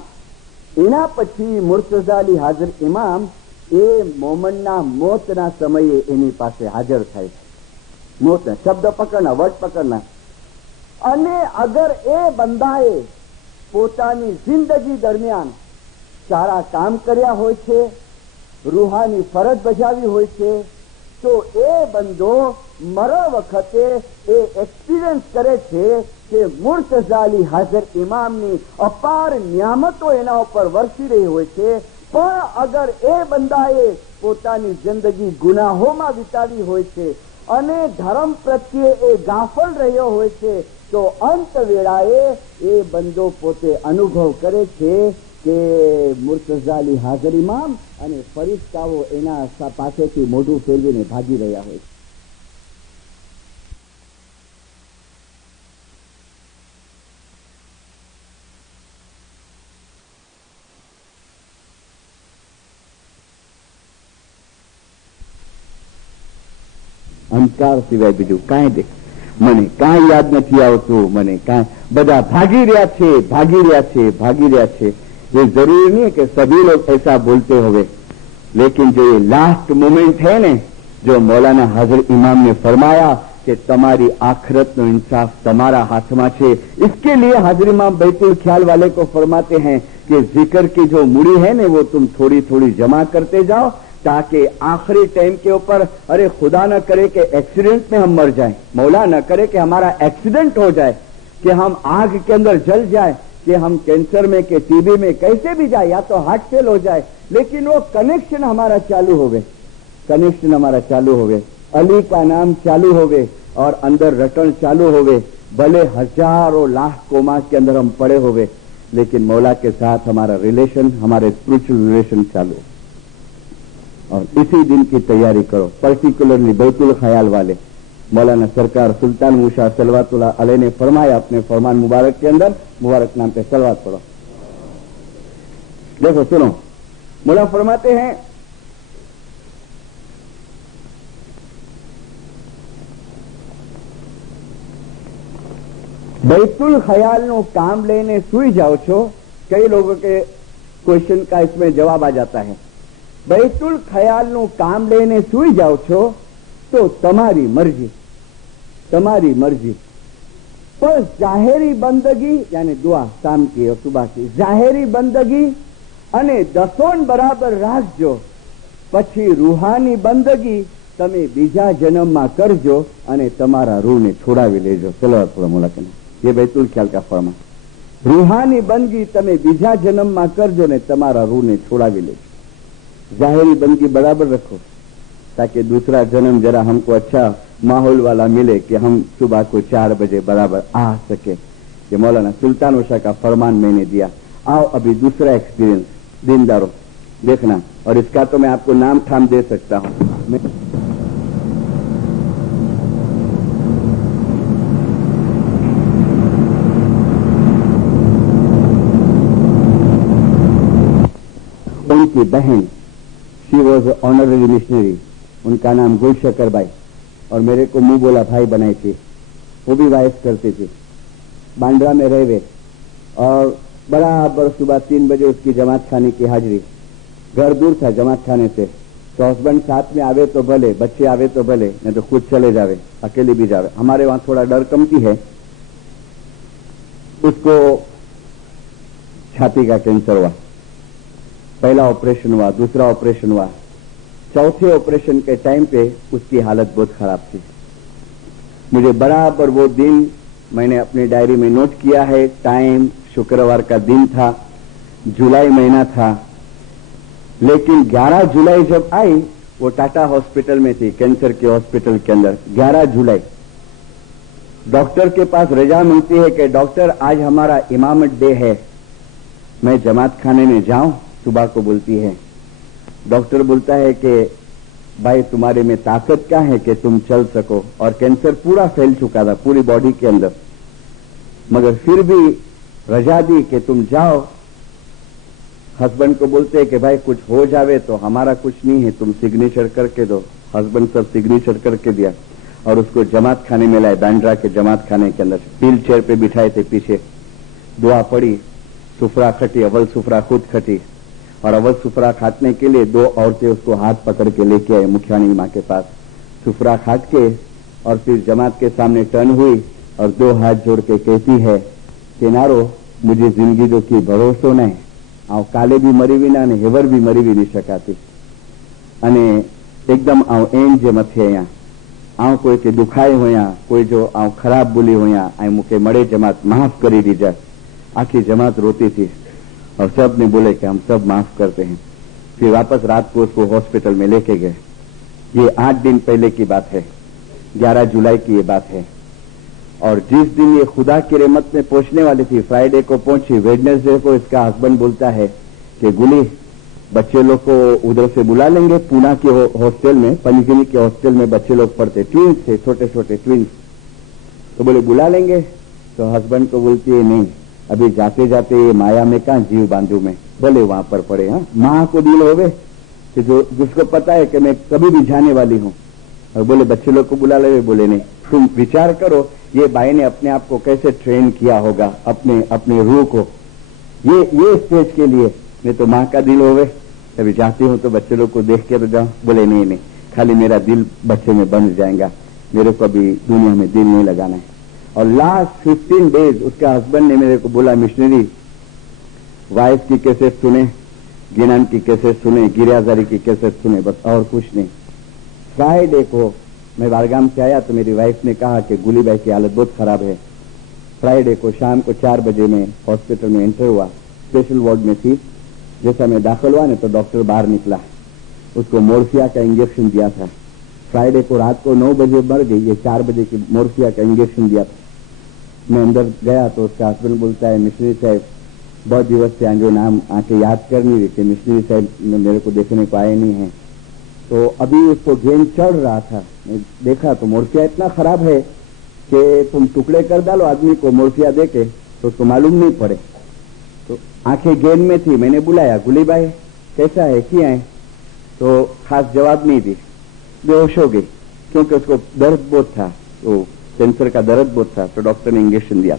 एना पछी मुर्तजा अली हाजिर इमाम ए मोमनना मोतना समये एनी पासे हाजर थाय छे. મોત શબ્દ પકડના, વર્ડ પકડના. અને અગર એ બંદાએ પોતાની જિંદગી દરમિયાન સારા કામ કર્યા હોય છે, રૂહાની ફરજ બજાવી હોય છે, તો એ બંદો મરણ વખતે એ એક્સપિરિયન્સ કરે છે કે મુર્તજા અલી હાજર ઇમામની અપાર નિયામતો એના ઉપર વરસી રહી હોય છે. પણ અગર એ બંદાએ પોતાની જિંદગી ગુનાહોમાં વિતાવી હોય છે અને ધર્મ પ્રત્યે એ ગાફલ રહ્યો હોય છે તો અંત વેળાએ એ બંદો પોતે અનુભવ કરે છે કે મુર્તજા અલી હાજર ઇમામ અને ફરિશ્તાઓ એના પાસેથી મોઢું ફેરવીને ભાગી રહ્યા હોય છે. અંધકાર સિવાય બીજું કાંઈ દેખ મને કાંઈ યાદ નથી આવતું, મને કાંઈ બધા ભાગી રહ્યા છે, ભાગી રહ્યા છે, ભાગી રહ્યા છે. ये जरूरी नहीं है कि सभी लोग ऐसा बोलते हुए, लेकिन जो ये लास्ट मोमेंट है ने, जो मौलाना हाजिर इमाम ने फरमाया कि तुम्हारी आखिरत नो इंसाफ तुम्हारा हाथ में है, इसके लिए हाजिर इमाम बैतुल ख्याल वाले को फरमाते हैं कि जिक्र की जो मुड़ी है ने वो तुम थोड़ी थोड़ी जमा करते जाओ ताकि आखिरी टाइम के ऊपर अरे खुदा न करे कि एक्सीडेंट में हम मर जाएं, मौला न करे कि हमारा एक्सीडेंट हो जाए, कि हम आग के अंदर जल जाए, कि हम कैंसर में के टीबी में कैसे भी जाए, या तो हार्ट फेल हो जाए, लेकिन वो कनेक्शन हमारा चालू हो गए, कनेक्शन हमारा चालू हो गए, अली का नाम चालू हो गए और अंदर रटन चालू हो गए. भले हजारों लाख कोमा के अंदर हम पड़े हो गए, लेकिन मौला के साथ हमारा रिलेशन, हमारे स्पिरिचुअल रिलेशन चालू. और इसी दिन की तैयारी करो. पर्टिकुलरली बैतुल ख्याल वाले मौलाना सरकार सुल्तान मूसा सलवातुल्लाह अलैह ने फरमाया अपने फरमान मुबारक के अंदर, मुबारक नाम पे सलवात पढ़ो. देखो सुनो, मौला फरमाते हैं बैतुल ख्याल નું કામ લઈને સુઈ જાઓ છો. कई लोगों के क्वेश्चन का इसमें जवाब आ जाता है. बैतुल ख्याल નું કામ લઈને સુઈ જાઓ છો તો તમારી મરજી, તમારી મરજી. पर जाहिरी बंदगी यानी दुआ शाम की और सुबह की जाहिरी बंदगी અને દસોન બરાબર રાખજો, પછી રૂહાની બંદગી તમે બીજા જન્મમાં કરજો અને તમારા રૂહને છોડાવી લેજો. સલાવત પઢો મુલાકાત. ये बैतुल ख्याल का फरमान. रूहानी बंदगी તમે બીજા જન્મમાં કરજો ને તમારા રૂહને છોડાવી લેજો. जाहिरी बंदगी बराबर रखो ताकि दूसरा जन्म जरा हमको अच्छा माहौल वाला मिले कि हम सुबह को 4 बजे बराबर आ सके. ये मौलाना सुल्तान उषा का फरमान मैंने दिया. आओ अभी दूसरा एक्सपीरियंस दीनदारों देखना, और इसका तो मैं आपको नाम ठाम दे सकता हूं. उनकी बहन, शी वॉज ऑनररी मिशनरी, उनका नाम गुलशकर बाई, और मेरे को मुंह बोला भाई बनाई थी. वो भी वाइफ करती थी, बांद्रा में रहे, और बराबर सुबह 3 बजे उसकी जमात खाने की हाजिरी. घर दूर था जमात खाने से, तो हस्बैंड साथ में आवे तो भले, बच्चे आवे तो भले, नहीं तो खुद चले जावे, अकेले भी जावे. हमारे वहां थोड़ा डर कमती है. उसको छाती का कैंसर हुआ, पहला ऑपरेशन हुआ, दूसरा ऑपरेशन हुआ, चौथे ऑपरेशन के टाइम पे उसकी हालत बहुत खराब थी. मुझे बराबर वो दिन मैंने अपनी डायरी में नोट किया है, टाइम शुक्रवार का दिन था, जुलाई महीना था। लेकिन 11 जुलाई जब आई, वो टाटा हॉस्पिटल में थी, कैंसर के हॉस्पिटल के अंदर। 11 जुलाई डॉक्टर के पास रजा मिलती है कि डॉक्टर आज हमारा इमामत डे है, मैं जमात खाने में जाऊं? सुबह को बोलती है। डॉक्टर बोलता है कि भाई तुम्हारे में ताकत क्या है कि तुम चल सको, और कैंसर पूरा फैल चुका था पूरी बॉडी के अंदर, मगर फिर भी रजा दी कि तुम जाओ। हस्बैंड को बोलते हैं कि भाई कुछ हो जावे तो हमारा कुछ नहीं है, तुम सिग्नेचर करके दो। हस्बैंड सब सिग्नेचर करके दिया और उसको जमात खाने में लाए, बांद्रा के जमात खाने के अंदर। व्हील चेयर पे बिठाए थे पीछे, दुआ पड़ी, सुफरा खटी, अव्वल सुफरा खुद खटी, और अव्वल सुफरा खाटने के लिए 2 औरतें उसको हाथ पकड़ के लेके आए मुखियानी माँ के पास। सुफरा खाट के और फिर जमात के सामने टर्न हुई और 2 हाथ जोड़ के कहती है कि नारो मुझे जिंदगी जो की भरोસો नहीं, આવ કાલે બી મરી વિના ને હેવર બી મરી બી નહીં શકાતી, અને એકદમ આવ એમ જે મથે અહીંયા આવ કોઈ કે દુખાય હોયા, કોઈ જો આવ ખરાબ બોલી હોયા, આ મુકે મળે જમાત માફ કરી दीजा। आखी जमात रोती थी और सब ने बोले कि हम सब माफ करते हैं। फिर वापस रात को उसको हॉस्पिटल में लेके गए। ये 8 दिन पहले की बात है, 11 जुलाई की ये बात है। और जिस दिन ये खुदा की रहमत में पहुंचने वाली थी, फ्राइडे को पहुंची, वेडनेसडे को इसका हस्बैंड बोलता है कि गुली बच्चे लोग को उधर से बुला लेंगे, पूना के हॉस्टल में, पंचगिनी के हॉस्टल में बच्चे लोग पढ़ते, ट्विंस थे, छोटे छोटे ट्विंस, तो बोले बुला लेंगे। तो हस्बैंड को बोलती है नहीं, अभी जाते जाते ये माया में कहां जीव बांधू में, बोले वहां पर पड़े। हाँ, माँ को दिल होवे कि जिसको पता है कि मैं कभी भी जाने वाली हूं, और बोले बच्चे लोग को बुला ले, बोले नहीं। तुम विचार करो ये बाई ने अपने आप को कैसे ट्रेन किया होगा, अपने रूह को ये स्टेज के लिए। नहीं तो माँ का दिल होवे, कभी जाती हूं तो बच्चे लोग को देख के तो जाऊं, बोले नहीं नहीं, खाली मेरा दिल बच्चे में बंध जाएगा, मेरे को अभी दुनिया में दिल नहीं लगाना है। और लास्ट 15 डेज उसका हस्बैंड ने मेरे को बोला, मिशनरी वाइफ की कैसेट सुने, गिनान की कैसेट सुने, गिरियाजारी की कैसेट सुने, बस और कुछ नहीं। फ्राइडे को मैं बारगाम से आया तो मेरी वाइफ ने कहा कि गुली भाई की हालत बहुत खराब है। फ्राइडे को शाम को 4 बजे में हॉस्पिटल में एंटर हुआ, स्पेशल वार्ड में थी। जैसा मैं दाखिल हुआ ना तो डॉक्टर बाहर निकला, उसको मोर्फिया का इंजेक्शन दिया था। फ्राइडे को रात को 9 बजे मर गई, ये 4 बजे की मोर्फिया का इंजेक्शन दिया था। मैं अंदर गया तो उसका हस्बैंड बोलता है, मिशनरी साहब बहुत दिवस से जो नाम आके याद कर नहीं रही थी, मिशनरी साहब मेरे को देखने को आए नहीं है। तो अभी उसको गेंद चढ़ रहा था, मैं देखा तो मोर्फिया इतना खराब है कि तुम टुकड़े कर डालो आदमी को मोर्फिया देके तो उसको मालूम नहीं पड़े। तो आंखें गेंद में थी, मैंने बुलाया, गुली भाई कैसा है, किया है? तो खास जवाब नहीं दी, बेहोश हो गई, क्योंकि उसको दर्द बहुत था, तो कैंसर का दर्द बहुत था। तो डॉक्टर ने इंजेक्शन दिया।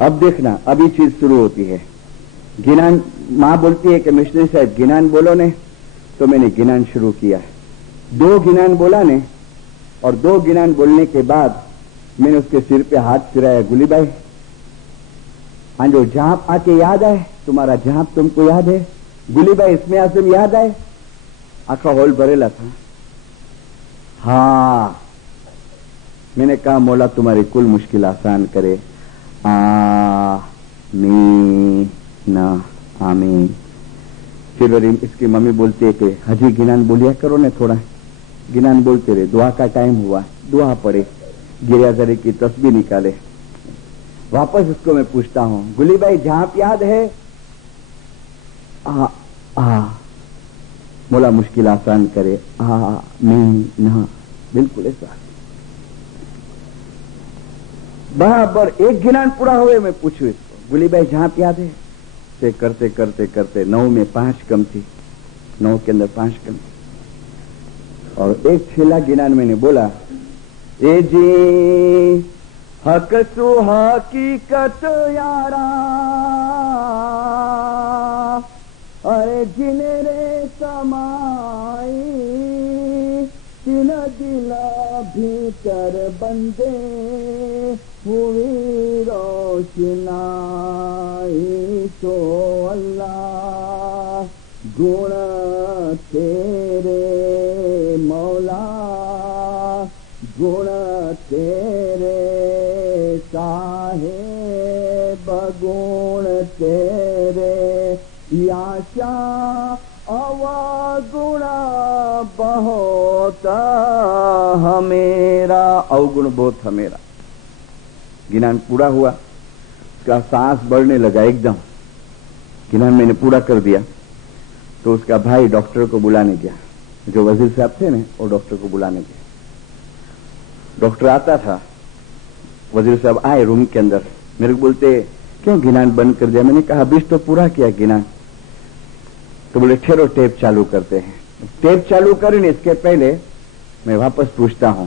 अब देखना, अभी चीज शुरू होती है। गिनान, माँ बोलती है कि मिशनरी साहब गिनान बोलो ने, तो मैंने गिनान शुरू किया। 2 गिनान बोला ने, और 2 गिनान बोलने के बाद मैंने उसके सिर पे हाथ फिराया, गुली भाई आंजो झांप आके याद आए, तुम्हारा झांप तुमको याद है? गुली भाई इसमें आसम याद आए? आखा हॉल भरेला था। हाँ, मैंने कहा मौला तुम्हारी कुल मुश्किल आसान करे, आमीन आमीन। फिर इसकी मम्मी बोलती है कि हजी गिनान बोलिया करो ने, थोड़ा गिनान बोलते रहे। दुआ का टाइम हुआ, दुआ पड़े, गिरियाजारी की तस्बीह निकाले। वापस उसको मैं पूछता हूं, गुली भाई झांप याद है? मोला मुश्किल आसान करे, आमीन। बिल्कुल ऐसा बराबर। एक गिनान पूरा हुए मैं पूछू इसको, गुली भाई झांप याद है? से करते करते करते 9 में 5 कम थी, 9 के अंदर 5 कम थी। और एक छेला गिनान मैंने बोला, ए जी हक सु हकीकत यारा, अरे जिने रे समाई तिन दिला भीतर बंदे हुई रोशनाई। सो अल्लाह गुण तेरे मौला, गुण तेरे साहेब गुण तेरे याशा अवगुण बहुत हमेरा, अवगुण बहुत हमेरा। गिनान पूरा हुआ, उसका सांस बढ़ने लगा एकदम। गिनान मैंने पूरा कर दिया तो उसका भाई डॉक्टर को बुलाने गया, जो वजीर साहब थे ना, वो डॉक्टर को बुलाने गया। डॉक्टर आता था, वजीर साहब आए रूम के अंदर, मेरे को बोलते क्यों गिनान बंद कर दिया? मैंने कहा बीस तो पूरा किया गिनान। तो बोले ठहरो टेप चालू करते हैं। टेप चालू करें इसके पहले मैं वापस पूछता हूं,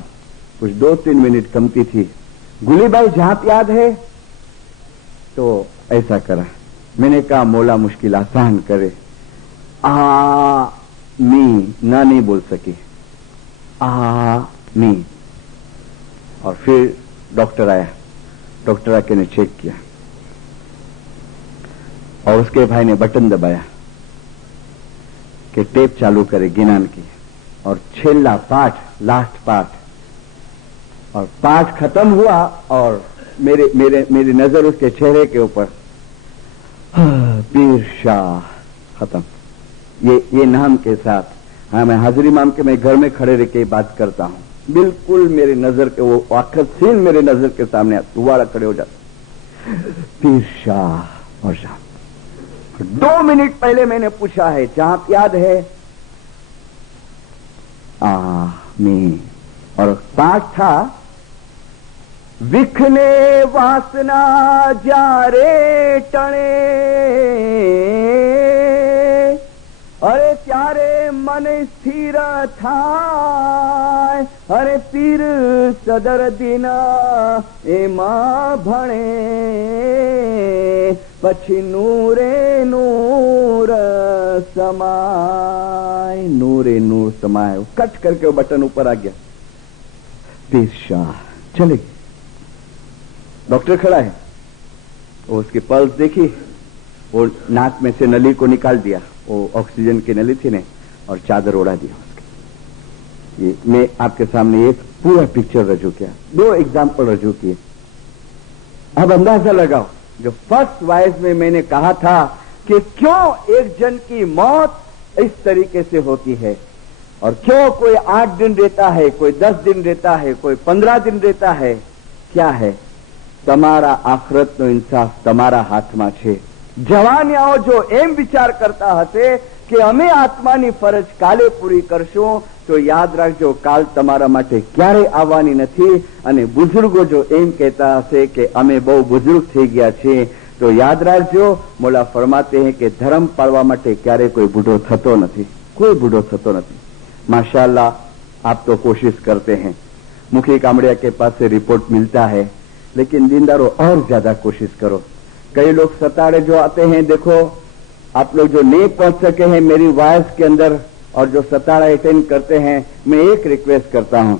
कुछ 2-3 मिनट कमती थी। गुली भाई जहां याद है? तो ऐसा करा। मैंने कहा मौला मुश्किल आसान करे। मी ना नहीं बोल सकी, मी। और फिर डॉक्टर आया, डॉक्टर आके ने चेक किया और उसके भाई ने बटन दबाया कि टेप चालू करे गिनान की। और छेला पाठ, लास्ट पाठ, और पाठ खत्म हुआ और मेरी नजर उसके चेहरे के ऊपर, पीर शाह खत्म, ये नाम के साथ। हाँ, मैं हाजिर इमाम के मैं घर में खड़े रह के बात करता हूं, बिल्कुल मेरी नजर के वो आखिर सीन मेरे नजर के सामने दोबारा खड़े हो जाते, पीर शाह और शाह। 2 मिनट पहले मैंने पूछा है, जहां याद है? मी। और पाठ था, विखने वासना जारे टणे, अरे त्यारे मन स्थिर थाय, अरे पीर सदर दिना एमा भणे, પછી નૂરે નૂર समाय, नूरे नूर समाय। कट करके वो बटन ऊपर आ गया, पीर शाह चले। डॉक्टर खड़ा है, वो उसकी पल्स देखी, वो नाक में से नली को निकाल दिया, वो ऑक्सीजन की नली थी ने, और चादर ओढ़ा दिया उसके। ये मैं आपके सामने एक पूरा पिक्चर रजू किया, 2 एग्जाम्पल रजू किए। अब अंदाजा लगाओ, जो फर्स्ट वॉइस में मैंने कहा था कि क्यों एक जन की मौत इस तरीके से होती है, और क्यों कोई 8 दिन रहता है, कोई 10 दिन रहता है, कोई 15 दिन रहता है, क्या है? તમારા આખરતનો ઇન્સાફ તમારા હાથમાં છે। જવાનિયાઓ જો એમ વિચાર કરતા હશે કે અમે આત્માની ફરજ કાલે પૂરી કરશું, તો યાદ રાખજો કાલ તમારા માટે ક્યારેય આવવાની નથી। અને બુઝુર્ગો જો એમ કહેતા હશે કે અમે બહુ બુઝુર્ગ થઈ ગયા છીએ, તો યાદ રાખજો મોલા ફરમાતે હૈ કે ધર્મ પાળવા માટે ક્યારે કોઈ બુઢો થતો નથી, કોઈ બુઢો થતો નથી। माशाअल्लाह आप तो कोशिश करते हैं, मुखी कामड़िया के पास से रिपोर्ट मिलता है, लेकिन दीनदारों और ज्यादा कोशिश करो। कई लोग सताड़े जो आते हैं, देखो आप लोग जो नहीं पहुंच सके हैं मेरी वॉइस के अंदर और जो सताड़ा अटेंड करते हैं, मैं एक रिक्वेस्ट करता हूं,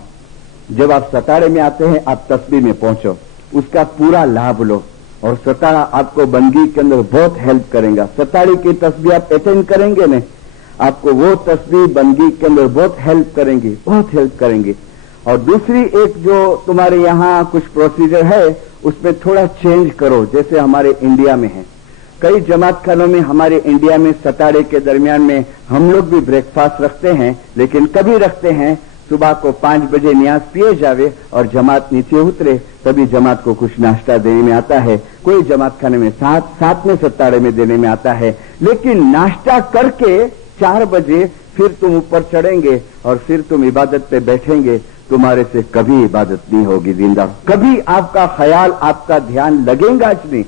जब आप सताड़े में आते हैं आप तस्बीह में पहुंचो, उसका पूरा लाभ लो, और सताड़ा आपको बंदगी के अंदर बहुत हेल्प करेगा। सताड़ी की तस्बीह आप अटेंड करेंगे ने, आपको वो तस्बीह बंदगी के अंदर बहुत हेल्प करेंगी, बहुत हेल्प करेंगी। और दूसरी एक जो तुम्हारे यहाँ कुछ प्रोसीजर है, उसमें थोड़ा चेंज करो, जैसे हमारे इंडिया में है। कई जमात खानों में हमारे इंडिया में सताड़े के दरमियान में हम लोग भी ब्रेकफास्ट रखते हैं, लेकिन कभी रखते हैं सुबह को 5 बजे न्याज पिए जावे और जमात नीचे उतरे, तभी जमात को कुछ नाश्ता देने में आता है। कोई जमात खाने में साथ में सताड़े में देने में आता है, लेकिन नाश्ता करके 4 बजे फिर तुम ऊपर चढ़ेंगे और फिर तुम इबादत पे बैठेंगे, तुम्हारे से कभी इबादत नहीं होगी जिंदा, कभी आपका ख्याल आपका ध्यान लगेगा नहीं।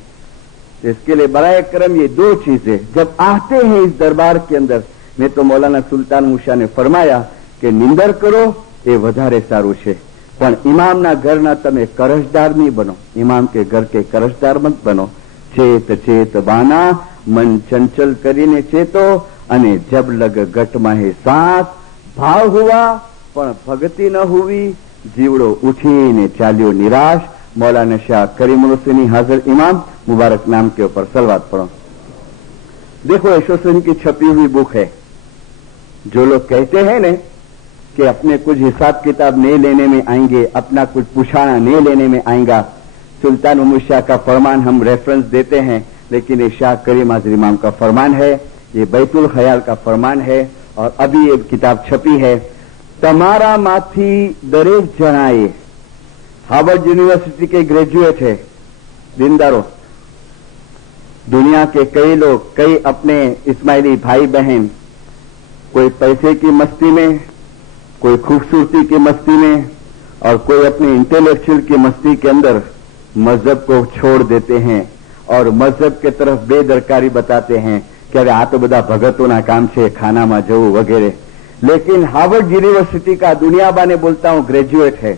इसके लिए बराए करम ये 2 चीजें जब आते हैं इस दरबार के अंदर, मैं तो मौलाना सुल्तान मूसा ने फरमाया कि निंदर करो ये વધારે સારું છે, પણ ઇમામના ઘરના તમે કરજદાર નહીં બનો, ઇમામ के घर के करजदार मत बनो। चेत चेत बाना मन चंचल કરીને ચેતો, અને જબ લગ ગટમાં હે સાથ, ભાવ हुआ પણ ભક્તિ ન हुई, જીવડો ઉઠીને ચાલ્યો નિરાશ। मौलाना शाह करीमुल हुसैनी हाजिर इमाम मुबारक नाम के ऊपर सलवात पढ़ो। देखो यशोसैन की छपी हुई बुक है। जो लोग कहते हैं न कि अपने कुछ हिसाब किताब नहीं लेने में आएंगे, अपना कुछ पुछाना नहीं लेने में आएगा, सुल्तान उमर शाह का फरमान हम रेफरेंस देते हैं, लेकिन ये शाह करीम हाजिर इमाम का फरमान है, ये बैतुल ख्याल का फरमान है और अभी ये किताब छपी है। तमारा माथी दरेक जनाए हार्वर्ड यूनिवर्सिटी के ग्रेजुएट है, दीनदारों, दुनिया के कई लोग, कई अपने इस्माइली भाई बहन, कोई पैसे की मस्ती में, कोई खूबसूरती की मस्ती में और कोई अपने इंटेलेक्चुअल की मस्ती के अंदर मजहब को छोड़ देते हैं और मजहब के तरफ बेदरकारी बताते हैं कि अरे आ तो બધા ભગતોના કામ છે, ખાનામાં જવું વગેરે। लेकिन हार्वर्ड यूनिवर्सिटी का दुनिया बाने बोलता हूं ग्रेजुएट है,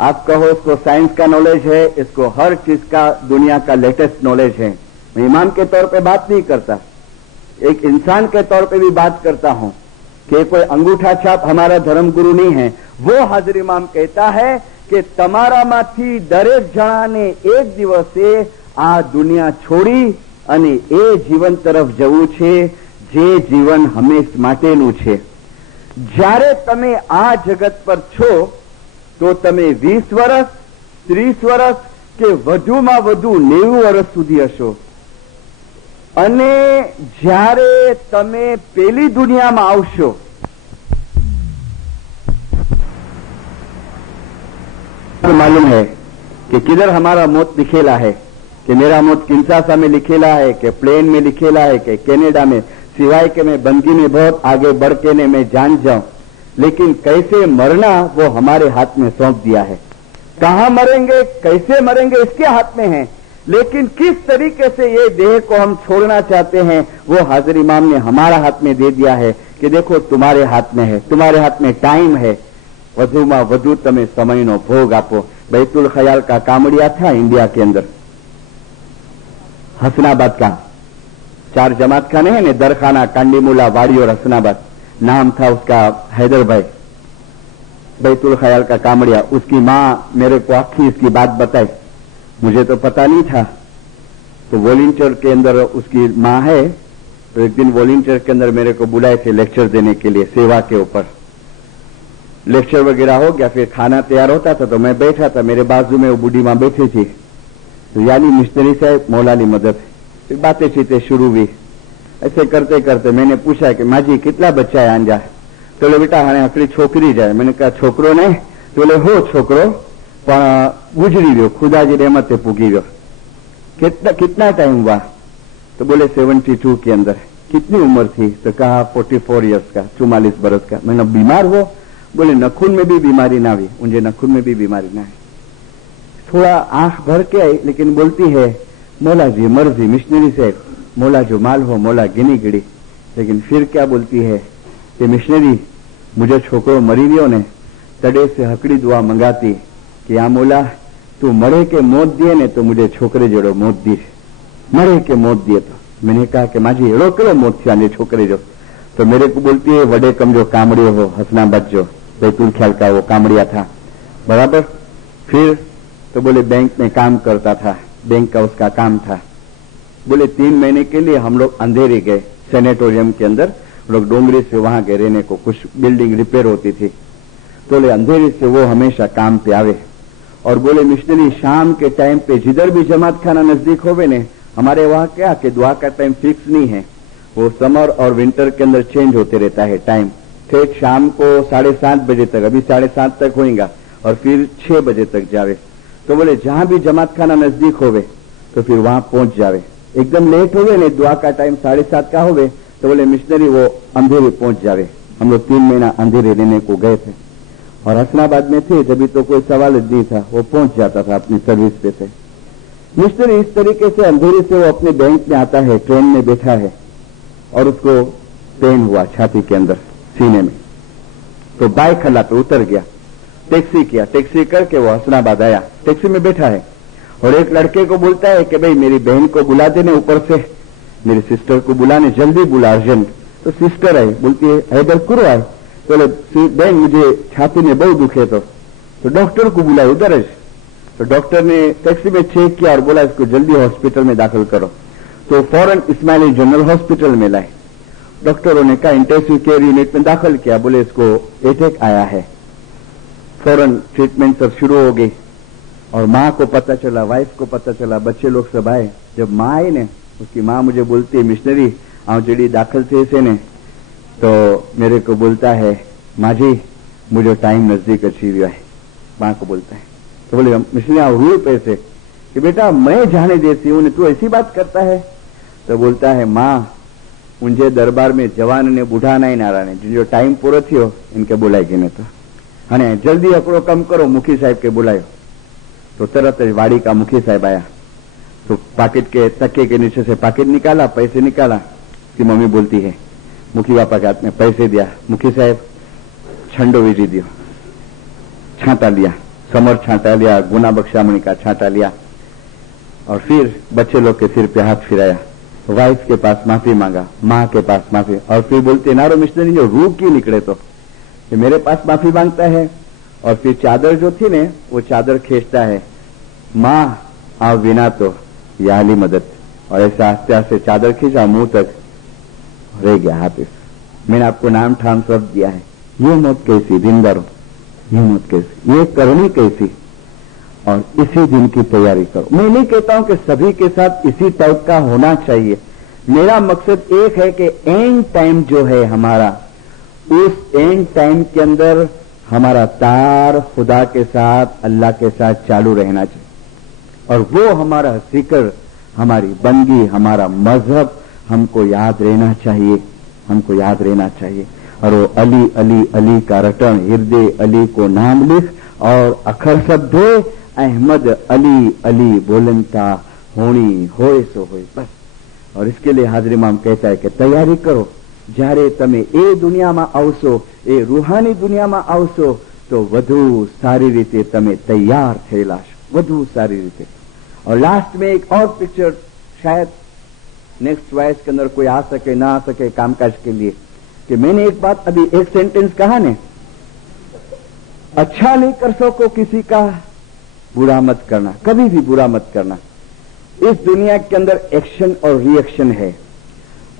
आप कहो इसको साइंस का नॉलेज है, इसको हर चीज का दुनिया का लेटेस्ट नॉलेज है। मैं इमाम के तौर पे बात नहीं करता, एक इंसान के तौर पे भी बात करता हूं कि कोई अंगूठा छाप हमारा धर्मगुरु नहीं है। वो हाजिर इमाम कहता है कि તમારામાંથી દરેક જણાને એક દિવસે આ દુનિયા છોડી અને એ જીવન તરફ જવું છે જે જીવન હંમેશ માટેનું છે। જ્યારે તમે આ જગત પર છો તો તમે 20 વર્ષ, 30 વર્ષ કે વધુમાં વધુ 90 વર્ષ સુધી હશો અને જ્યારે તમે પેલી દુનિયામાં આવશો मालूम है कि किधर हमारा मौत लिखेला है, कि मेरा मौत किंशासा में लिखेला है, कि प्लेन में लिखेला है, कि कनाडा में, सिवाय कि मैं बंदगी में बहुत आगे बढ़ के ने मैं जान जाऊं, लेकिन कैसे मरना वो हमारे हाथ में सौंप दिया है। कहां मरेंगे, कैसे मरेंगे, इसके हाथ में है, लेकिन किस तरीके से ये देह को हम छोड़ना चाहते हैं वो हाजिर इमाम ने हमारा हाथ में दे दिया है कि देखो तुम्हारे हाथ में है, तुम्हारे हाथ में टाइम है, વધુમાં વધુ તમે સમયનો ભોગ આપો। बैतुल ख्याल का कामड़िया था इंडिया के अंदर, हसनाबाद का 4 जमात खाने हैं ने, दरखाना, कांडीमुला, वाड़ी और हसनाबाद, नाम था उसका हैदर भाई। बैतुल ख्याल का कामड़िया, उसकी माँ मेरे को आखिर इसकी बात बताई, मुझे तो पता नहीं था। तो वॉलंटियर के अंदर उसकी माँ है, तो एक दिन वॉलंटियर के अंदर मेरे को बुलाए थे लेक्चर देने के लिए, सेवा के ऊपर। लेक्चर वगैरह हो गया, फिर खाना तैयार होता था तो मैं बैठा था, मेरे बाजू में वो बूढ़ी माँ बैठी थी, तो यानी मिस्टरी साहब मौलाली मदद, फिर बातें चीतें शुरू हुई। ऐसे करते करते मैंने पूछा कि माँ जी कितना बच्चा है आंजा, तो बोले बेटा हाँ हकड़ी छोकरी जाए। मैंने कहा छोकरो ने, तो बोले हो छोकरो पण गुजरी गयो, खुदाजी रहमते पूगी गयो। कितना टाइम हुआ, तो बोले 72 के अंदर। कितनी उम्र थी, तो कहा 44 ईयर्स का, 44 बरस का। मैंने बीमार हो, बोले नखून में भी बीमारी ना हुई, मुझे नखून में भी बीमारी ना है। थोड़ा आंख भर के आई, लेकिन बोलती है मौला जी मर्जी, मिशनरी साहब मौला जो माल हो मौला गिनी गिड़ी। लेकिन फिर क्या बोलती है कि मिशनरी मुझे छोकरो मरी गयो ने, तड़े से हकड़ी दुआ मंगाती कि आ मौला तू मरे के मौत दिए ने तो मुझे छोकरे जोड़ो मौत दी, मरे के मौत दिए। तो मैंने कहा कि माँ जी एड़ो करो मौत थी आने छोकरे जो। तो मेरे को बोलती है वडे कम जो कामड़ियो हो, हसनाबाद जो बैतुल ख्याल का वो कामड़िया था, बराबर। फिर तो बोले बैंक में काम करता था, बैंक का उसका काम था। बोले 3 महीने के लिए हम लोग अंधेरे गए सेनेटोरियम के अंदर, लोग डोंगरी से वहां गए रहने को, कुछ बिल्डिंग रिपेयर होती थी। तो बोले अंधेरे से वो हमेशा काम पे आवे। और बोले मिशनरी शाम के टाइम पे जिधर भी जमात खाना नजदीक होवे ने, हमारे वहां क्या कि दुआ का टाइम फिक्स नहीं है, वो समर और विंटर के अंदर चेंज होते रहता है टाइम। ठेठ शाम को 7:30 बजे तक, अभी 7:30 तक होएगा और फिर 6 बजे तक जावे। तो बोले जहां भी जमात खाना नजदीक होवे तो फिर वहां पहुंच जावे। एकदम लेट होवे ने, दुआ का टाइम 7:30 का होवे, तो बोले मिशनरी वो अंधेरे पहुंच जावे। हम लोग 3 महीना अंधेरे रहने को गए थे और हसनाबाद में थे, तभी तो कोई सवाल नहीं था, वो पहुंच जाता था अपनी सर्विस पे से। मिशनरी इस तरीके से अंधेरे से वो अपने बैंक में आता है, ट्रेन में बैठा है और उसको पेन हुआ छाती के अंदर, सीने में। तो बाइक खला पे उतर गया, टैक्सी किया, टैक्सी करके वो हसनाबाद आया, टैक्सी में बैठा है और एक लड़के को बोलता है कि भाई मेरी बहन को बुला देने, ऊपर से मेरी सिस्टर को बुलाने, जल्दी बुला अर्जेंट। तो सिस्टर आई, बोलती है हैदर कुरो आए। तो बहन मुझे छाती में बहुत दुखे तो डॉक्टर को बुलाए उधर। तो डॉक्टर ने टैक्सी में चेक किया और बोला इसको जल्दी हॉस्पिटल में दाखिल करो। तो फौरन इस्माइली जनरल हॉस्पिटल में लाए। डॉक्टरों ने कहा इंटेंसिव केयर यूनिट में दाखिल किया, बोले इसको अटैक आया है। फौरन ट्रीटमेंट सब शुरू हो गई। और माँ को पता चला, वाइफ को पता चला, बच्चे लोग सब आए। जब माँ आई ने, उसकी माँ मुझे बोलती है, मिशनरी आउं जड़ी दाखिल थे से ने, तो मेरे को बोलता है, माँ जी मुझे टाइम नजदीक अच्छी हुआ है। माँ को बोलता है, तो बोले मिशनरी आउं हुए पैसे कि बेटा मैं जाने देती हूँ, तू ऐसी बात करता है। तो बोलता है, माँ मुझे दरबार में जवान ने बूढ़ा नहीं नारा ने जो टाइम पूरो थियो इनके बोलाय गए तो અને जल्दी अकड़ो कम करो, मुखी साहब के बुलायो। तो तरत वाड़ी का मुखी साहब आया, तो पाकिट के तके के नीचे से पाकिट निकाला, पैसे निकाला। कि मम्मी बोलती है, मुखी बापा के हाथ में पैसे दिया, मुखी साहब छंडो वीजी दियो, छांटा लिया, समर छांटा लिया, गुना बख्शामणी का छांटा लिया, और फिर बच्चे लोग के सिर पे हाथ फिराया, वाइफ के पास माफी मांगा, माँ के पास माफी, और फिर बोलते नारो मिशनरी जो रूह की निकले तो कि मेरे पास माफी मांगता है। और फिर चादर जो थी ने वो चादर खींचता है, माँ आप बिना तो याली मदद, और ऐसे आस्ते आस्ते चादर खींचा, मुंह तक रह गया हाथ। मैंने आपको नाम ठाम सब दिया है, ये मौत कैसी दिनदारो, ये मौत कैसी, ये करनी कैसी, और इसी दिन की तैयारी करो। मैं नहीं कहता हूं कि सभी के साथ इसी टाइप का होना चाहिए, मेरा मकसद एक है कि एंड टाइम जो है हमारा, उस एंड टाइम के अंदर हमारा तार खुदा के साथ, अल्लाह के साथ चालू रहना चाहिए, और वो हमारा जिक्र, हमारी बंदगी, हमारा मजहब हमको याद रहना चाहिए, हमको याद रहना चाहिए। और वो अली अली अली का रटन, हृदय अली को नाम लिख, और अखर सब दे, अहमद अली अली बोलनता होनी होए सो होए, बस। और इसके लिए हाजरी इमाम कहता है कि तैयारी करो, જ્યારે તમે એ દુનિયામાં આવશો, એ રૂહાની દુનિયામાં આવશો, તો વધુ સારી રીતે તમે તૈયાર થયેલા છો, વધુ સારી રીતે। और लास्ट में एक और पिक्चर, शायद नेक्स्ट वॉइस के अंदर कोई आ सके ना आ सके कामकाज के लिए, कि मैंने एक बात अभी एक सेंटेंस कहा ने, अच्छा नहीं कर सको किसी का, बुरा मत करना, कभी भी बुरा मत करना। इस दुनिया के अंदर एक्शन और रिएक्शन है,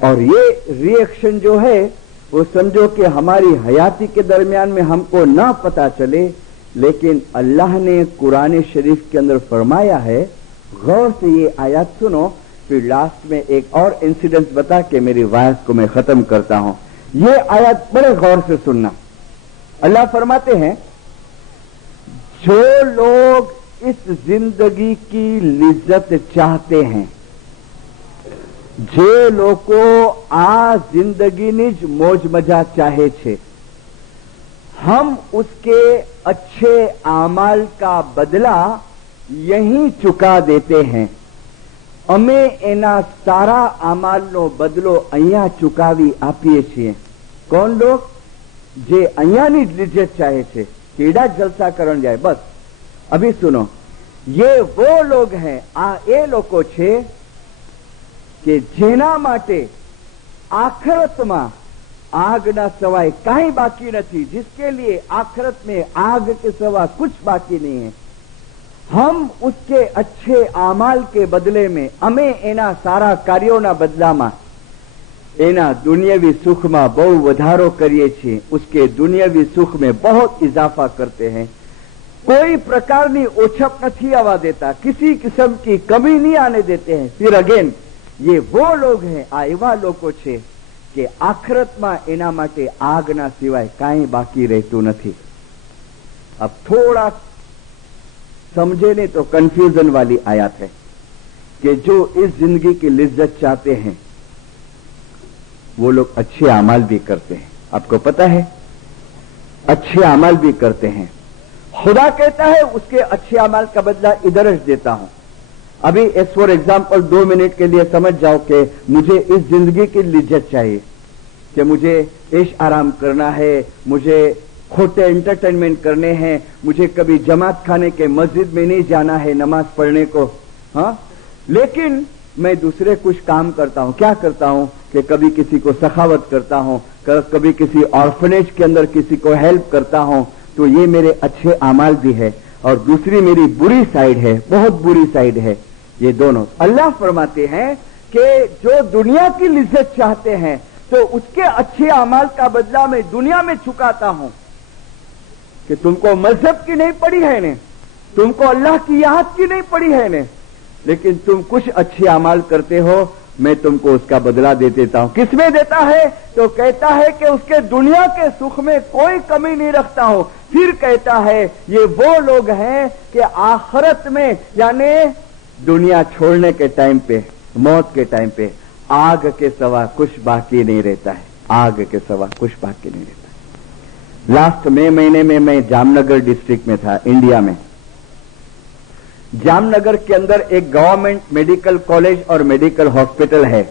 और ये रिएक्शन जो है वो समझो कि हमारी हयाती के दरमियान में हमको ना पता चले, लेकिन अल्लाह ने कुरान शरीफ के अंदर फरमाया है, गौर से ये आयत सुनो, फिर लास्ट में एक और इंसिडेंट बता के मेरी वायस को मैं खत्म करता हूं। ये आयत बड़े गौर से सुनना। अल्लाह फरमाते हैं, जो लोग इस जिंदगी की लिज्जत चाहते हैं, જે લોકો આ जिंदगीनी ज मौज मजा चाहे छे, हम उसके अच्छे आमाल का बदला यहीं चुका देते हैं। અમે એના સારા આમાલનો બદલો અહીંયા ચુકાવી આપીએ છીએ। कौन लोग? જે અહીંયાની જ लिज्जत चाहे छे, કેડા जलसा करण जाए, बस। अभी सुनो, ये वो लोग हैं, आ ए लोको छे કે જેના માટે आखिरतમાં આગના સવાય કાંઈ બાકી નથી, जिसके लिए आखिरत में आग के सिवा कुछ बाकी नहीं है। हम उसके अच्छे आमाल के बदले में, અમે એના સારા કાર્યોના બદલામાં એના दुनियावी सुख में बहु વધારો કરીએ છીએ, उसके दुनियावी सुख में बहुत इजाफा करते हैं। कोई प्रकारनी ओछप नहीं आवा देता, किसी किस्म की कमी नहीं आने देते हैं। फिर अगेन ये वो लोग हैं, आ एवा लोगो छे कि आखिरत में एना माटे आगना सिवाय काई बाकी रहतुं नथी। अब थोड़ा समझे ने तो कंफ्यूजन वाली आयत है कि जो इस जिंदगी की लिज्जत चाहते हैं वो लोग अच्छे अमाल भी करते हैं। आपको पता है, अच्छे अमाल भी करते हैं। खुदा कहता है उसके अच्छे अमाल का बदला इधर देता हूं। अभी एज फॉर एग्जाम्पल 2 मिनट के लिए समझ जाओ कि मुझे इस जिंदगी की लिज्जत चाहिए, कि मुझे ऐश आराम करना है, मुझे खोटे एंटरटेनमेंट करने हैं, मुझे कभी जमात खाने के मस्जिद में नहीं जाना है नमाज पढ़ने को, हाँ। लेकिन मैं दूसरे कुछ काम करता हूं। क्या करता हूं कि कभी किसी को सखावत करता हूं, कभी किसी ऑर्फनेज के अंदर किसी को हेल्प करता हूं, तो ये मेरे अच्छे अमाल भी है। और दूसरी मेरी बुरी साइड है, बहुत बुरी साइड है। ये दोनों अल्लाह फरमाते हैं कि जो दुनिया की लिज्जत चाहते हैं तो उसके अच्छे अमाल का बदला मैं दुनिया में चुकाता हूं। कि तुमको मजहब की नहीं पड़ी है ने, तुमको अल्लाह की याद की नहीं पड़ी है ने, लेकिन तुम कुछ अच्छे अमाल करते हो, मैं तुमको उसका बदला दे देता हूं। किसमें देता है? तो कहता है कि उसके दुनिया के सुख में कोई कमी नहीं रखता हूं। फिर कहता है ये वो लोग हैं कि आखिरत में यानी दुनिया छोड़ने के टाइम पे, मौत के टाइम पे आग के सिवा कुछ बाकी नहीं रहता है, आग के सिवा कुछ बाकी नहीं रहता है। लास्ट मई महीने में मैं जामनगर डिस्ट्रिक्ट में था, इंडिया में। जामनगर के अंदर एक गवर्नमेंट मेडिकल कॉलेज और मेडिकल हॉस्पिटल है,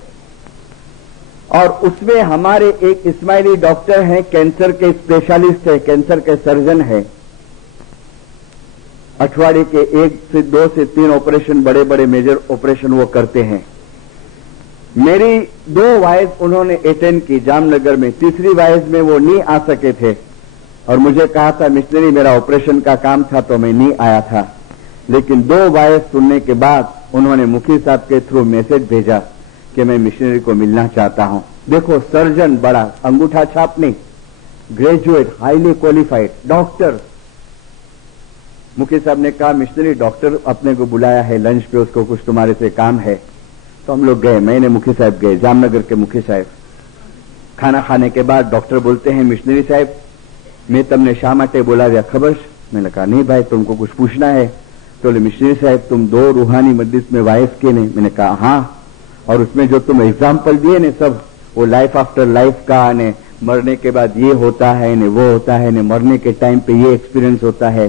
और उसमें हमारे एक इस्माइली डॉक्टर हैं, कैंसर के स्पेशलिस्ट है, कैंसर के सर्जन है। अठवाडिये के 1 से 2 से 3 ऑपरेशन, बड़े बड़े मेजर ऑपरेशन वो करते हैं। मेरी 2 वाइफ उन्होंने अटेंड की जामनगर में, तीसरी वाइफ में वो नहीं आ सके थे और मुझे कहा था मिशनरी मेरा ऑपरेशन का काम था तो मैं नहीं आया था। लेकिन 2 वाइफ सुनने के बाद उन्होंने मुखी साहब के थ्रू मैसेज भेजा कि मैं मिशनरी को मिलना चाहता हूं। देखो, सर्जन बड़ा, अंगूठा छाप नहीं, ग्रेजुएट, हाईली क्वालिफाइड डॉक्टर। मुखी साहब ने कहा मिशनरी डॉक्टर अपने को बुलाया है लंच पे, उसको कुछ तुम्हारे से काम है। तो हम लोग गए, मैंने मुखी साहब गए, जामनगर के मुखी साहब। खाना खाने के बाद डॉक्टर बोलते हैं मिशनरी साहब मैं तमने शा माटे बोलाव्या खबर? मैंने कहा नहीं भाई, तुमको कुछ पूछना है। तो बोले मिशनरी साहब तुम 2 रूहानी मजलिस में वाइफ के ने? मैंने कहा हाँ, और उसमें जो तुम एग्जाम्पल दिए ने सब, वो लाइफ आफ्टर लाइफ का, ने मरने के बाद ये होता है ने वो होता है ने मरने के टाइम पे ये एक्सपीरियंस होता है।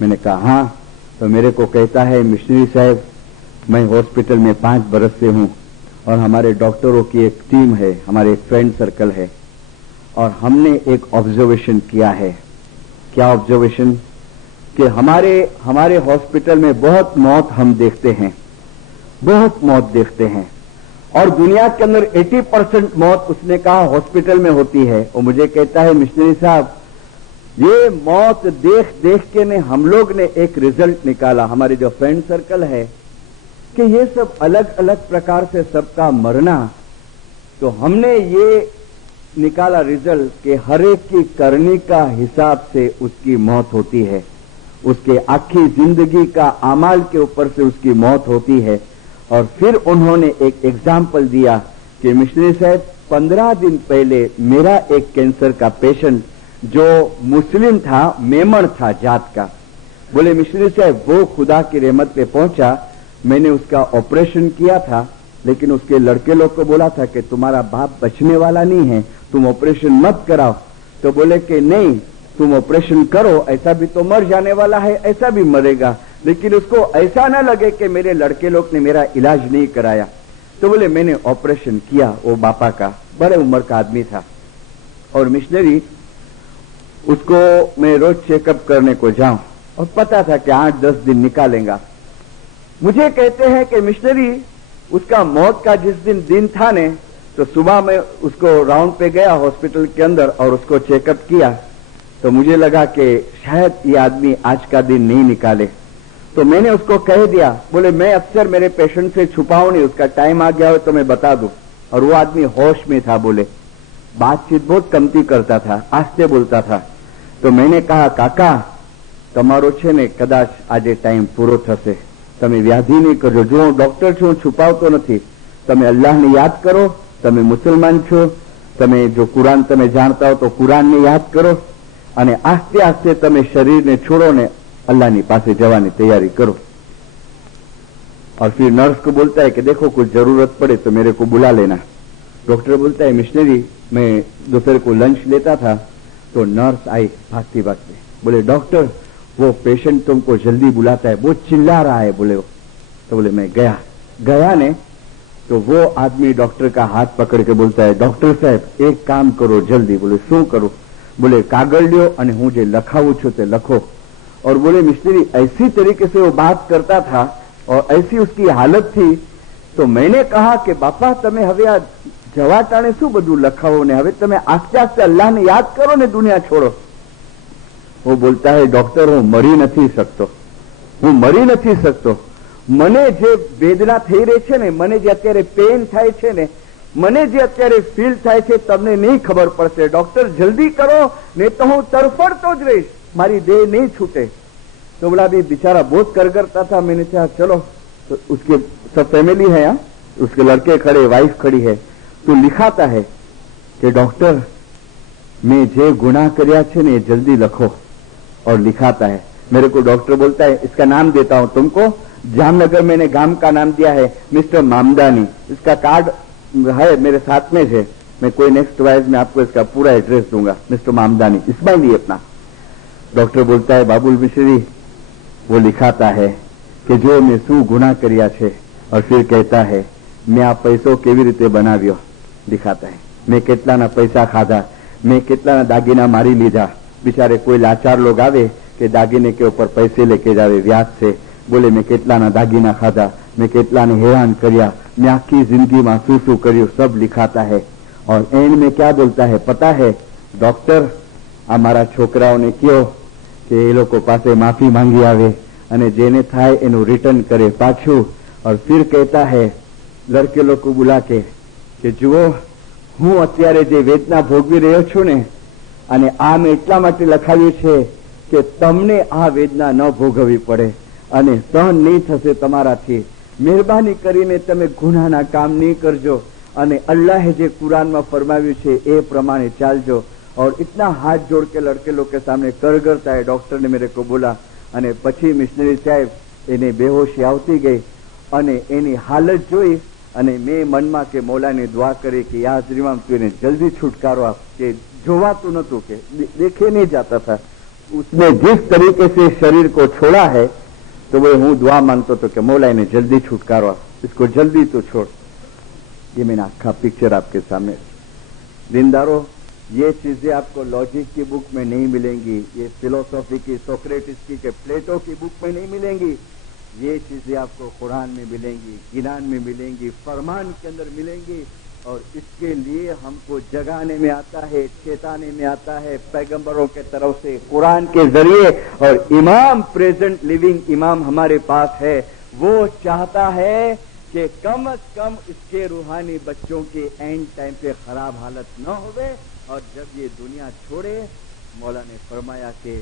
मैंने कहा हाँ। तो मेरे को कहता है मिशनरी साहब मैं हॉस्पिटल में 5 बरस से हूं और हमारे डॉक्टरों की एक टीम है, हमारे एक फ्रेंड सर्कल है, और हमने एक ऑब्जर्वेशन किया है। क्या ऑब्जर्वेशन? कि हमारे हॉस्पिटल में बहुत मौत हम देखते हैं, बहुत मौत देखते हैं, और दुनिया के अंदर 80% मौत उसने कहा हॉस्पिटल में होती है। और मुझे कहता है मिशनरी साहब ये मौत देख देख के ने हम लोग ने एक रिजल्ट निकाला, हमारे जो फ्रेंड सर्कल है, कि ये सब अलग अलग प्रकार से सबका मरना। तो हमने ये निकाला रिजल्ट कि हर एक की करनी का हिसाब से उसकी मौत होती है, उसके आखी जिंदगी का अमाल के ऊपर से उसकी मौत होती है। और फिर उन्होंने एक एग्जाम्पल दिया कि मिशनरी साहब 15 दिन पहले मेरा एक कैंसर का पेशेंट जो मुस्लिम था, मेमन था जात का, बोले मिशनरी साहब वो खुदा की रहमत पे पहुंचा, मैंने उसका ऑपरेशन किया था, लेकिन उसके लड़के लोग को बोला था कि तुम्हारा बाप बचने वाला नहीं है, तुम ऑपरेशन मत कराओ। तो बोले कि नहीं तुम ऑपरेशन करो, ऐसा भी तो मर जाने वाला है, ऐसा भी मरेगा, लेकिन उसको ऐसा ना लगे कि मेरे लड़के लोग ने मेरा इलाज नहीं कराया। तो बोले मैंने ऑपरेशन किया, वो बापा का बड़े उम्र का आदमी था, और मिशनरी उसको मैं रोज चेकअप करने को जाऊं, और पता था कि 8-10 दिन निकालेगा। मुझे कहते हैं कि मिशनरी उसका मौत का जिस दिन था ने, तो सुबह में उसको राउंड पे गया हॉस्पिटल के अंदर और उसको चेकअप किया। तो मुझे लगा कि शायद ये आदमी आज का दिन नहीं निकाले। तो मैंने उसको कह दिया, बोले मैं अक्सर मेरे पेशेंट से छुपाऊं नहीं, उसका टाइम आ गया हो तो मैं बता दूं। और वो आदमी होश में था, बोले बातचीत बहुत कमती करता था, आस्ते बोलता था। तो मैंने कहा काका તમારો છે ને કદાચ આજે ટાઈમ પૂરો થશે, તમે વ્યાધિ નહીં કરજો, જો હું ડોક્ટર છું, હું છુપાવતો નથી, તમે અલ્લાહને યાદ કરો, તમે મુસલમાન છો, તમે જો કુરાન તમે જાણતા હો તો કુરાનને યાદ કરો, અને આસ્તે આસ્તે તમે શરીરને છોડો ને अल्लाह पासे जवानी तैयारी करो। और फिर नर्स को बोलता है कि देखो कुछ जरूरत पड़े तो मेरे को बुला लेना। डॉक्टर बोलता है मिशनरी मैं दोपहर को लंच लेता था तो नर्स आई भागती भागती, बोले डॉक्टर वो पेशेंट तुमको जल्दी बुलाता है, वो चिल्ला रहा है, बोले तो बोले मैं गया ने तो वो आदमी डॉक्टर का हाथ पकड़ के बोलता है डॉक्टर साहब एक काम करो जल्दी। बोले शू करो? बोले कागल ल्यो अने हूँ जे लखावू छू ते लखो। और बोले मिस्त्री ऐसी तरीके से वो बात करता था और ऐसी उसकी हालत थी। तो मैंने कहा कि बापा तमे हवे आ जवा टाणे शू बधु लखावो ने हवे तमे आस्ते आस्ते अल्लाह ने याद करो ने दुनिया छोड़ो। वो बोलता है डॉक्टर हूँ मरी नहीं सकतो, हूँ मरी नहीं सकतो, मने जे वेदना थई रही छे ने, मने जे अत्यारे पेन थाय छे ने, मने जे अत्यारे फील थाय छे तमने नहीं खबर पड़શે। डॉक्टर जल्दी करो ने तो हूँ तड़फड़तो ज रहीश, मारी देह नहीं छूटे। तो बोला अभी बेचारा बहुत कर करता था, मैंने कहा चलो, तो उसके सब फैमिली है यहाँ, उसके लड़के खड़े, वाइफ खड़ी है, तो लिखाता है कि डॉक्टर मैं जे गुनाह કર્યા છે ने जल्दी लिखो, और लिखाता है। मेरे को डॉक्टर बोलता है इसका नाम देता हूं तुमको, जामनगर मैंने गांव का नाम दिया है मिस्टर मामदानी, इसका कार्ड है मेरे साथ में है, मैं कोई नेक्स्ट वाइज में आपको इसका पूरा एड्रेस दूंगा, मिस्टर मामदानी इस्माइली अपना। डॉक्टर बोलता है बाबुल मिश्री, वो लिखाता है कि जो मैं शू गुनाह કર્યા છે, और फिर कहता है मैं आ पैसो केवी रीते बनाव्यो, लिखाता है मैं केटलाना पैसा खाधा, मैं केटलाना दागीना मारी लीधा। बिचारे कोई लाचार लोग आवे कि दागीने के ऊपर पैसे लेके जावे व्याज से, बोले मैं केटलाना दागीना खाधा, मैं केटलाने हैरान कर्या, मैं आखी जिंदगी में शू कर्યું, सब लिखाता है। और एंड में क्या बोलता है पता है डॉक्टर, અમારા છોકરાઓને કયો કે એ લોકો પાસે માફી માંગી આવે અને જેને થાય એનું રિટર્ન કરે પાછું। और फिर कहता है लड़के लोग को बुला के कि જુઓ હું અત્યારે જે વેદના ભોગવી રહ્યો છું ને, અને આ મેં એટલા માટે લખાવ્યું છે કે તમને આ વેદના ન ભોગવવી પડે અને સહન નહીં થશે તમારાથી। મહેરબાની કરીને તમે ગુનાના કામ નહીં કરજો અને અલ્લાહે જે કુરાનમાં ફરમાવ્યું છે એ પ્રમાણે ચાલજો। और इतना हाथ जोड़ के लड़के लोग के सामने कर करता है। डॉक्टर ने मेरे को बोला અને પછી મિશનરી સાહેબ એને બેહોશી આવતી ગઈ અને એની હાલત જોઈ અને મેં મનમાં કે મૌલાને દુઆ કરી કે યા હાજરીમાં તું એને જલ્દી છુટકારો આપ, કે જોવાતું નતું, કે देखे नहीं जाता था, उसने जिस तरीके से शरीर को छोड़ा है, तो वो हूँ दुआ मांगतो तो कि मौला इन्हें जल्दी छुटकारो आप, इसको जल्दी तो छोड़। ये मैंने आखा पिक्चर आपके सामने। दीनदारों, ये चीजें आपको लॉजिक की बुक में नहीं मिलेंगी, ये फिलोसॉफी की, सोक्रेटिस की, के प्लेटो की बुक में नहीं मिलेंगी। ये चीजें आपको कुरान में मिलेंगी, गिनान में मिलेंगी, फरमान के अंदर मिलेंगी। और इसके लिए हमको जगाने में आता है, चेताने में आता है पैगंबरों के तरफ से, कुरान के जरिए। और इमाम, प्रेजेंट लिविंग इमाम हमारे पास है, वो चाहता है कि कम से कम इसके रूहानी बच्चों के एंड टाइम पे खराब हालत न होवे। और जब ये दुनिया छोड़े, मौला ने फरमाया कि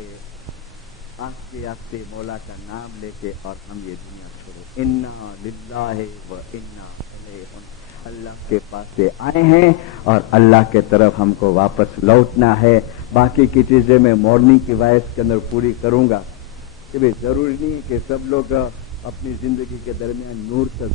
आस्ते आस्ते मौला का नाम लेके और हम ये दुनिया छोड़े। इन्ना लिल्लाहि व इन्ना इलैहि, अल्लाह के पास से आए हैं और अल्लाह के तरफ हमको वापस लौटना है। बाकी की चीजें मैं मॉर्निंग की वॉइस के अंदर पूरी करूंगा कि भाई जरूरी नहीं कि सब लोग अपनी जिंदगी के दरमियान नूर तक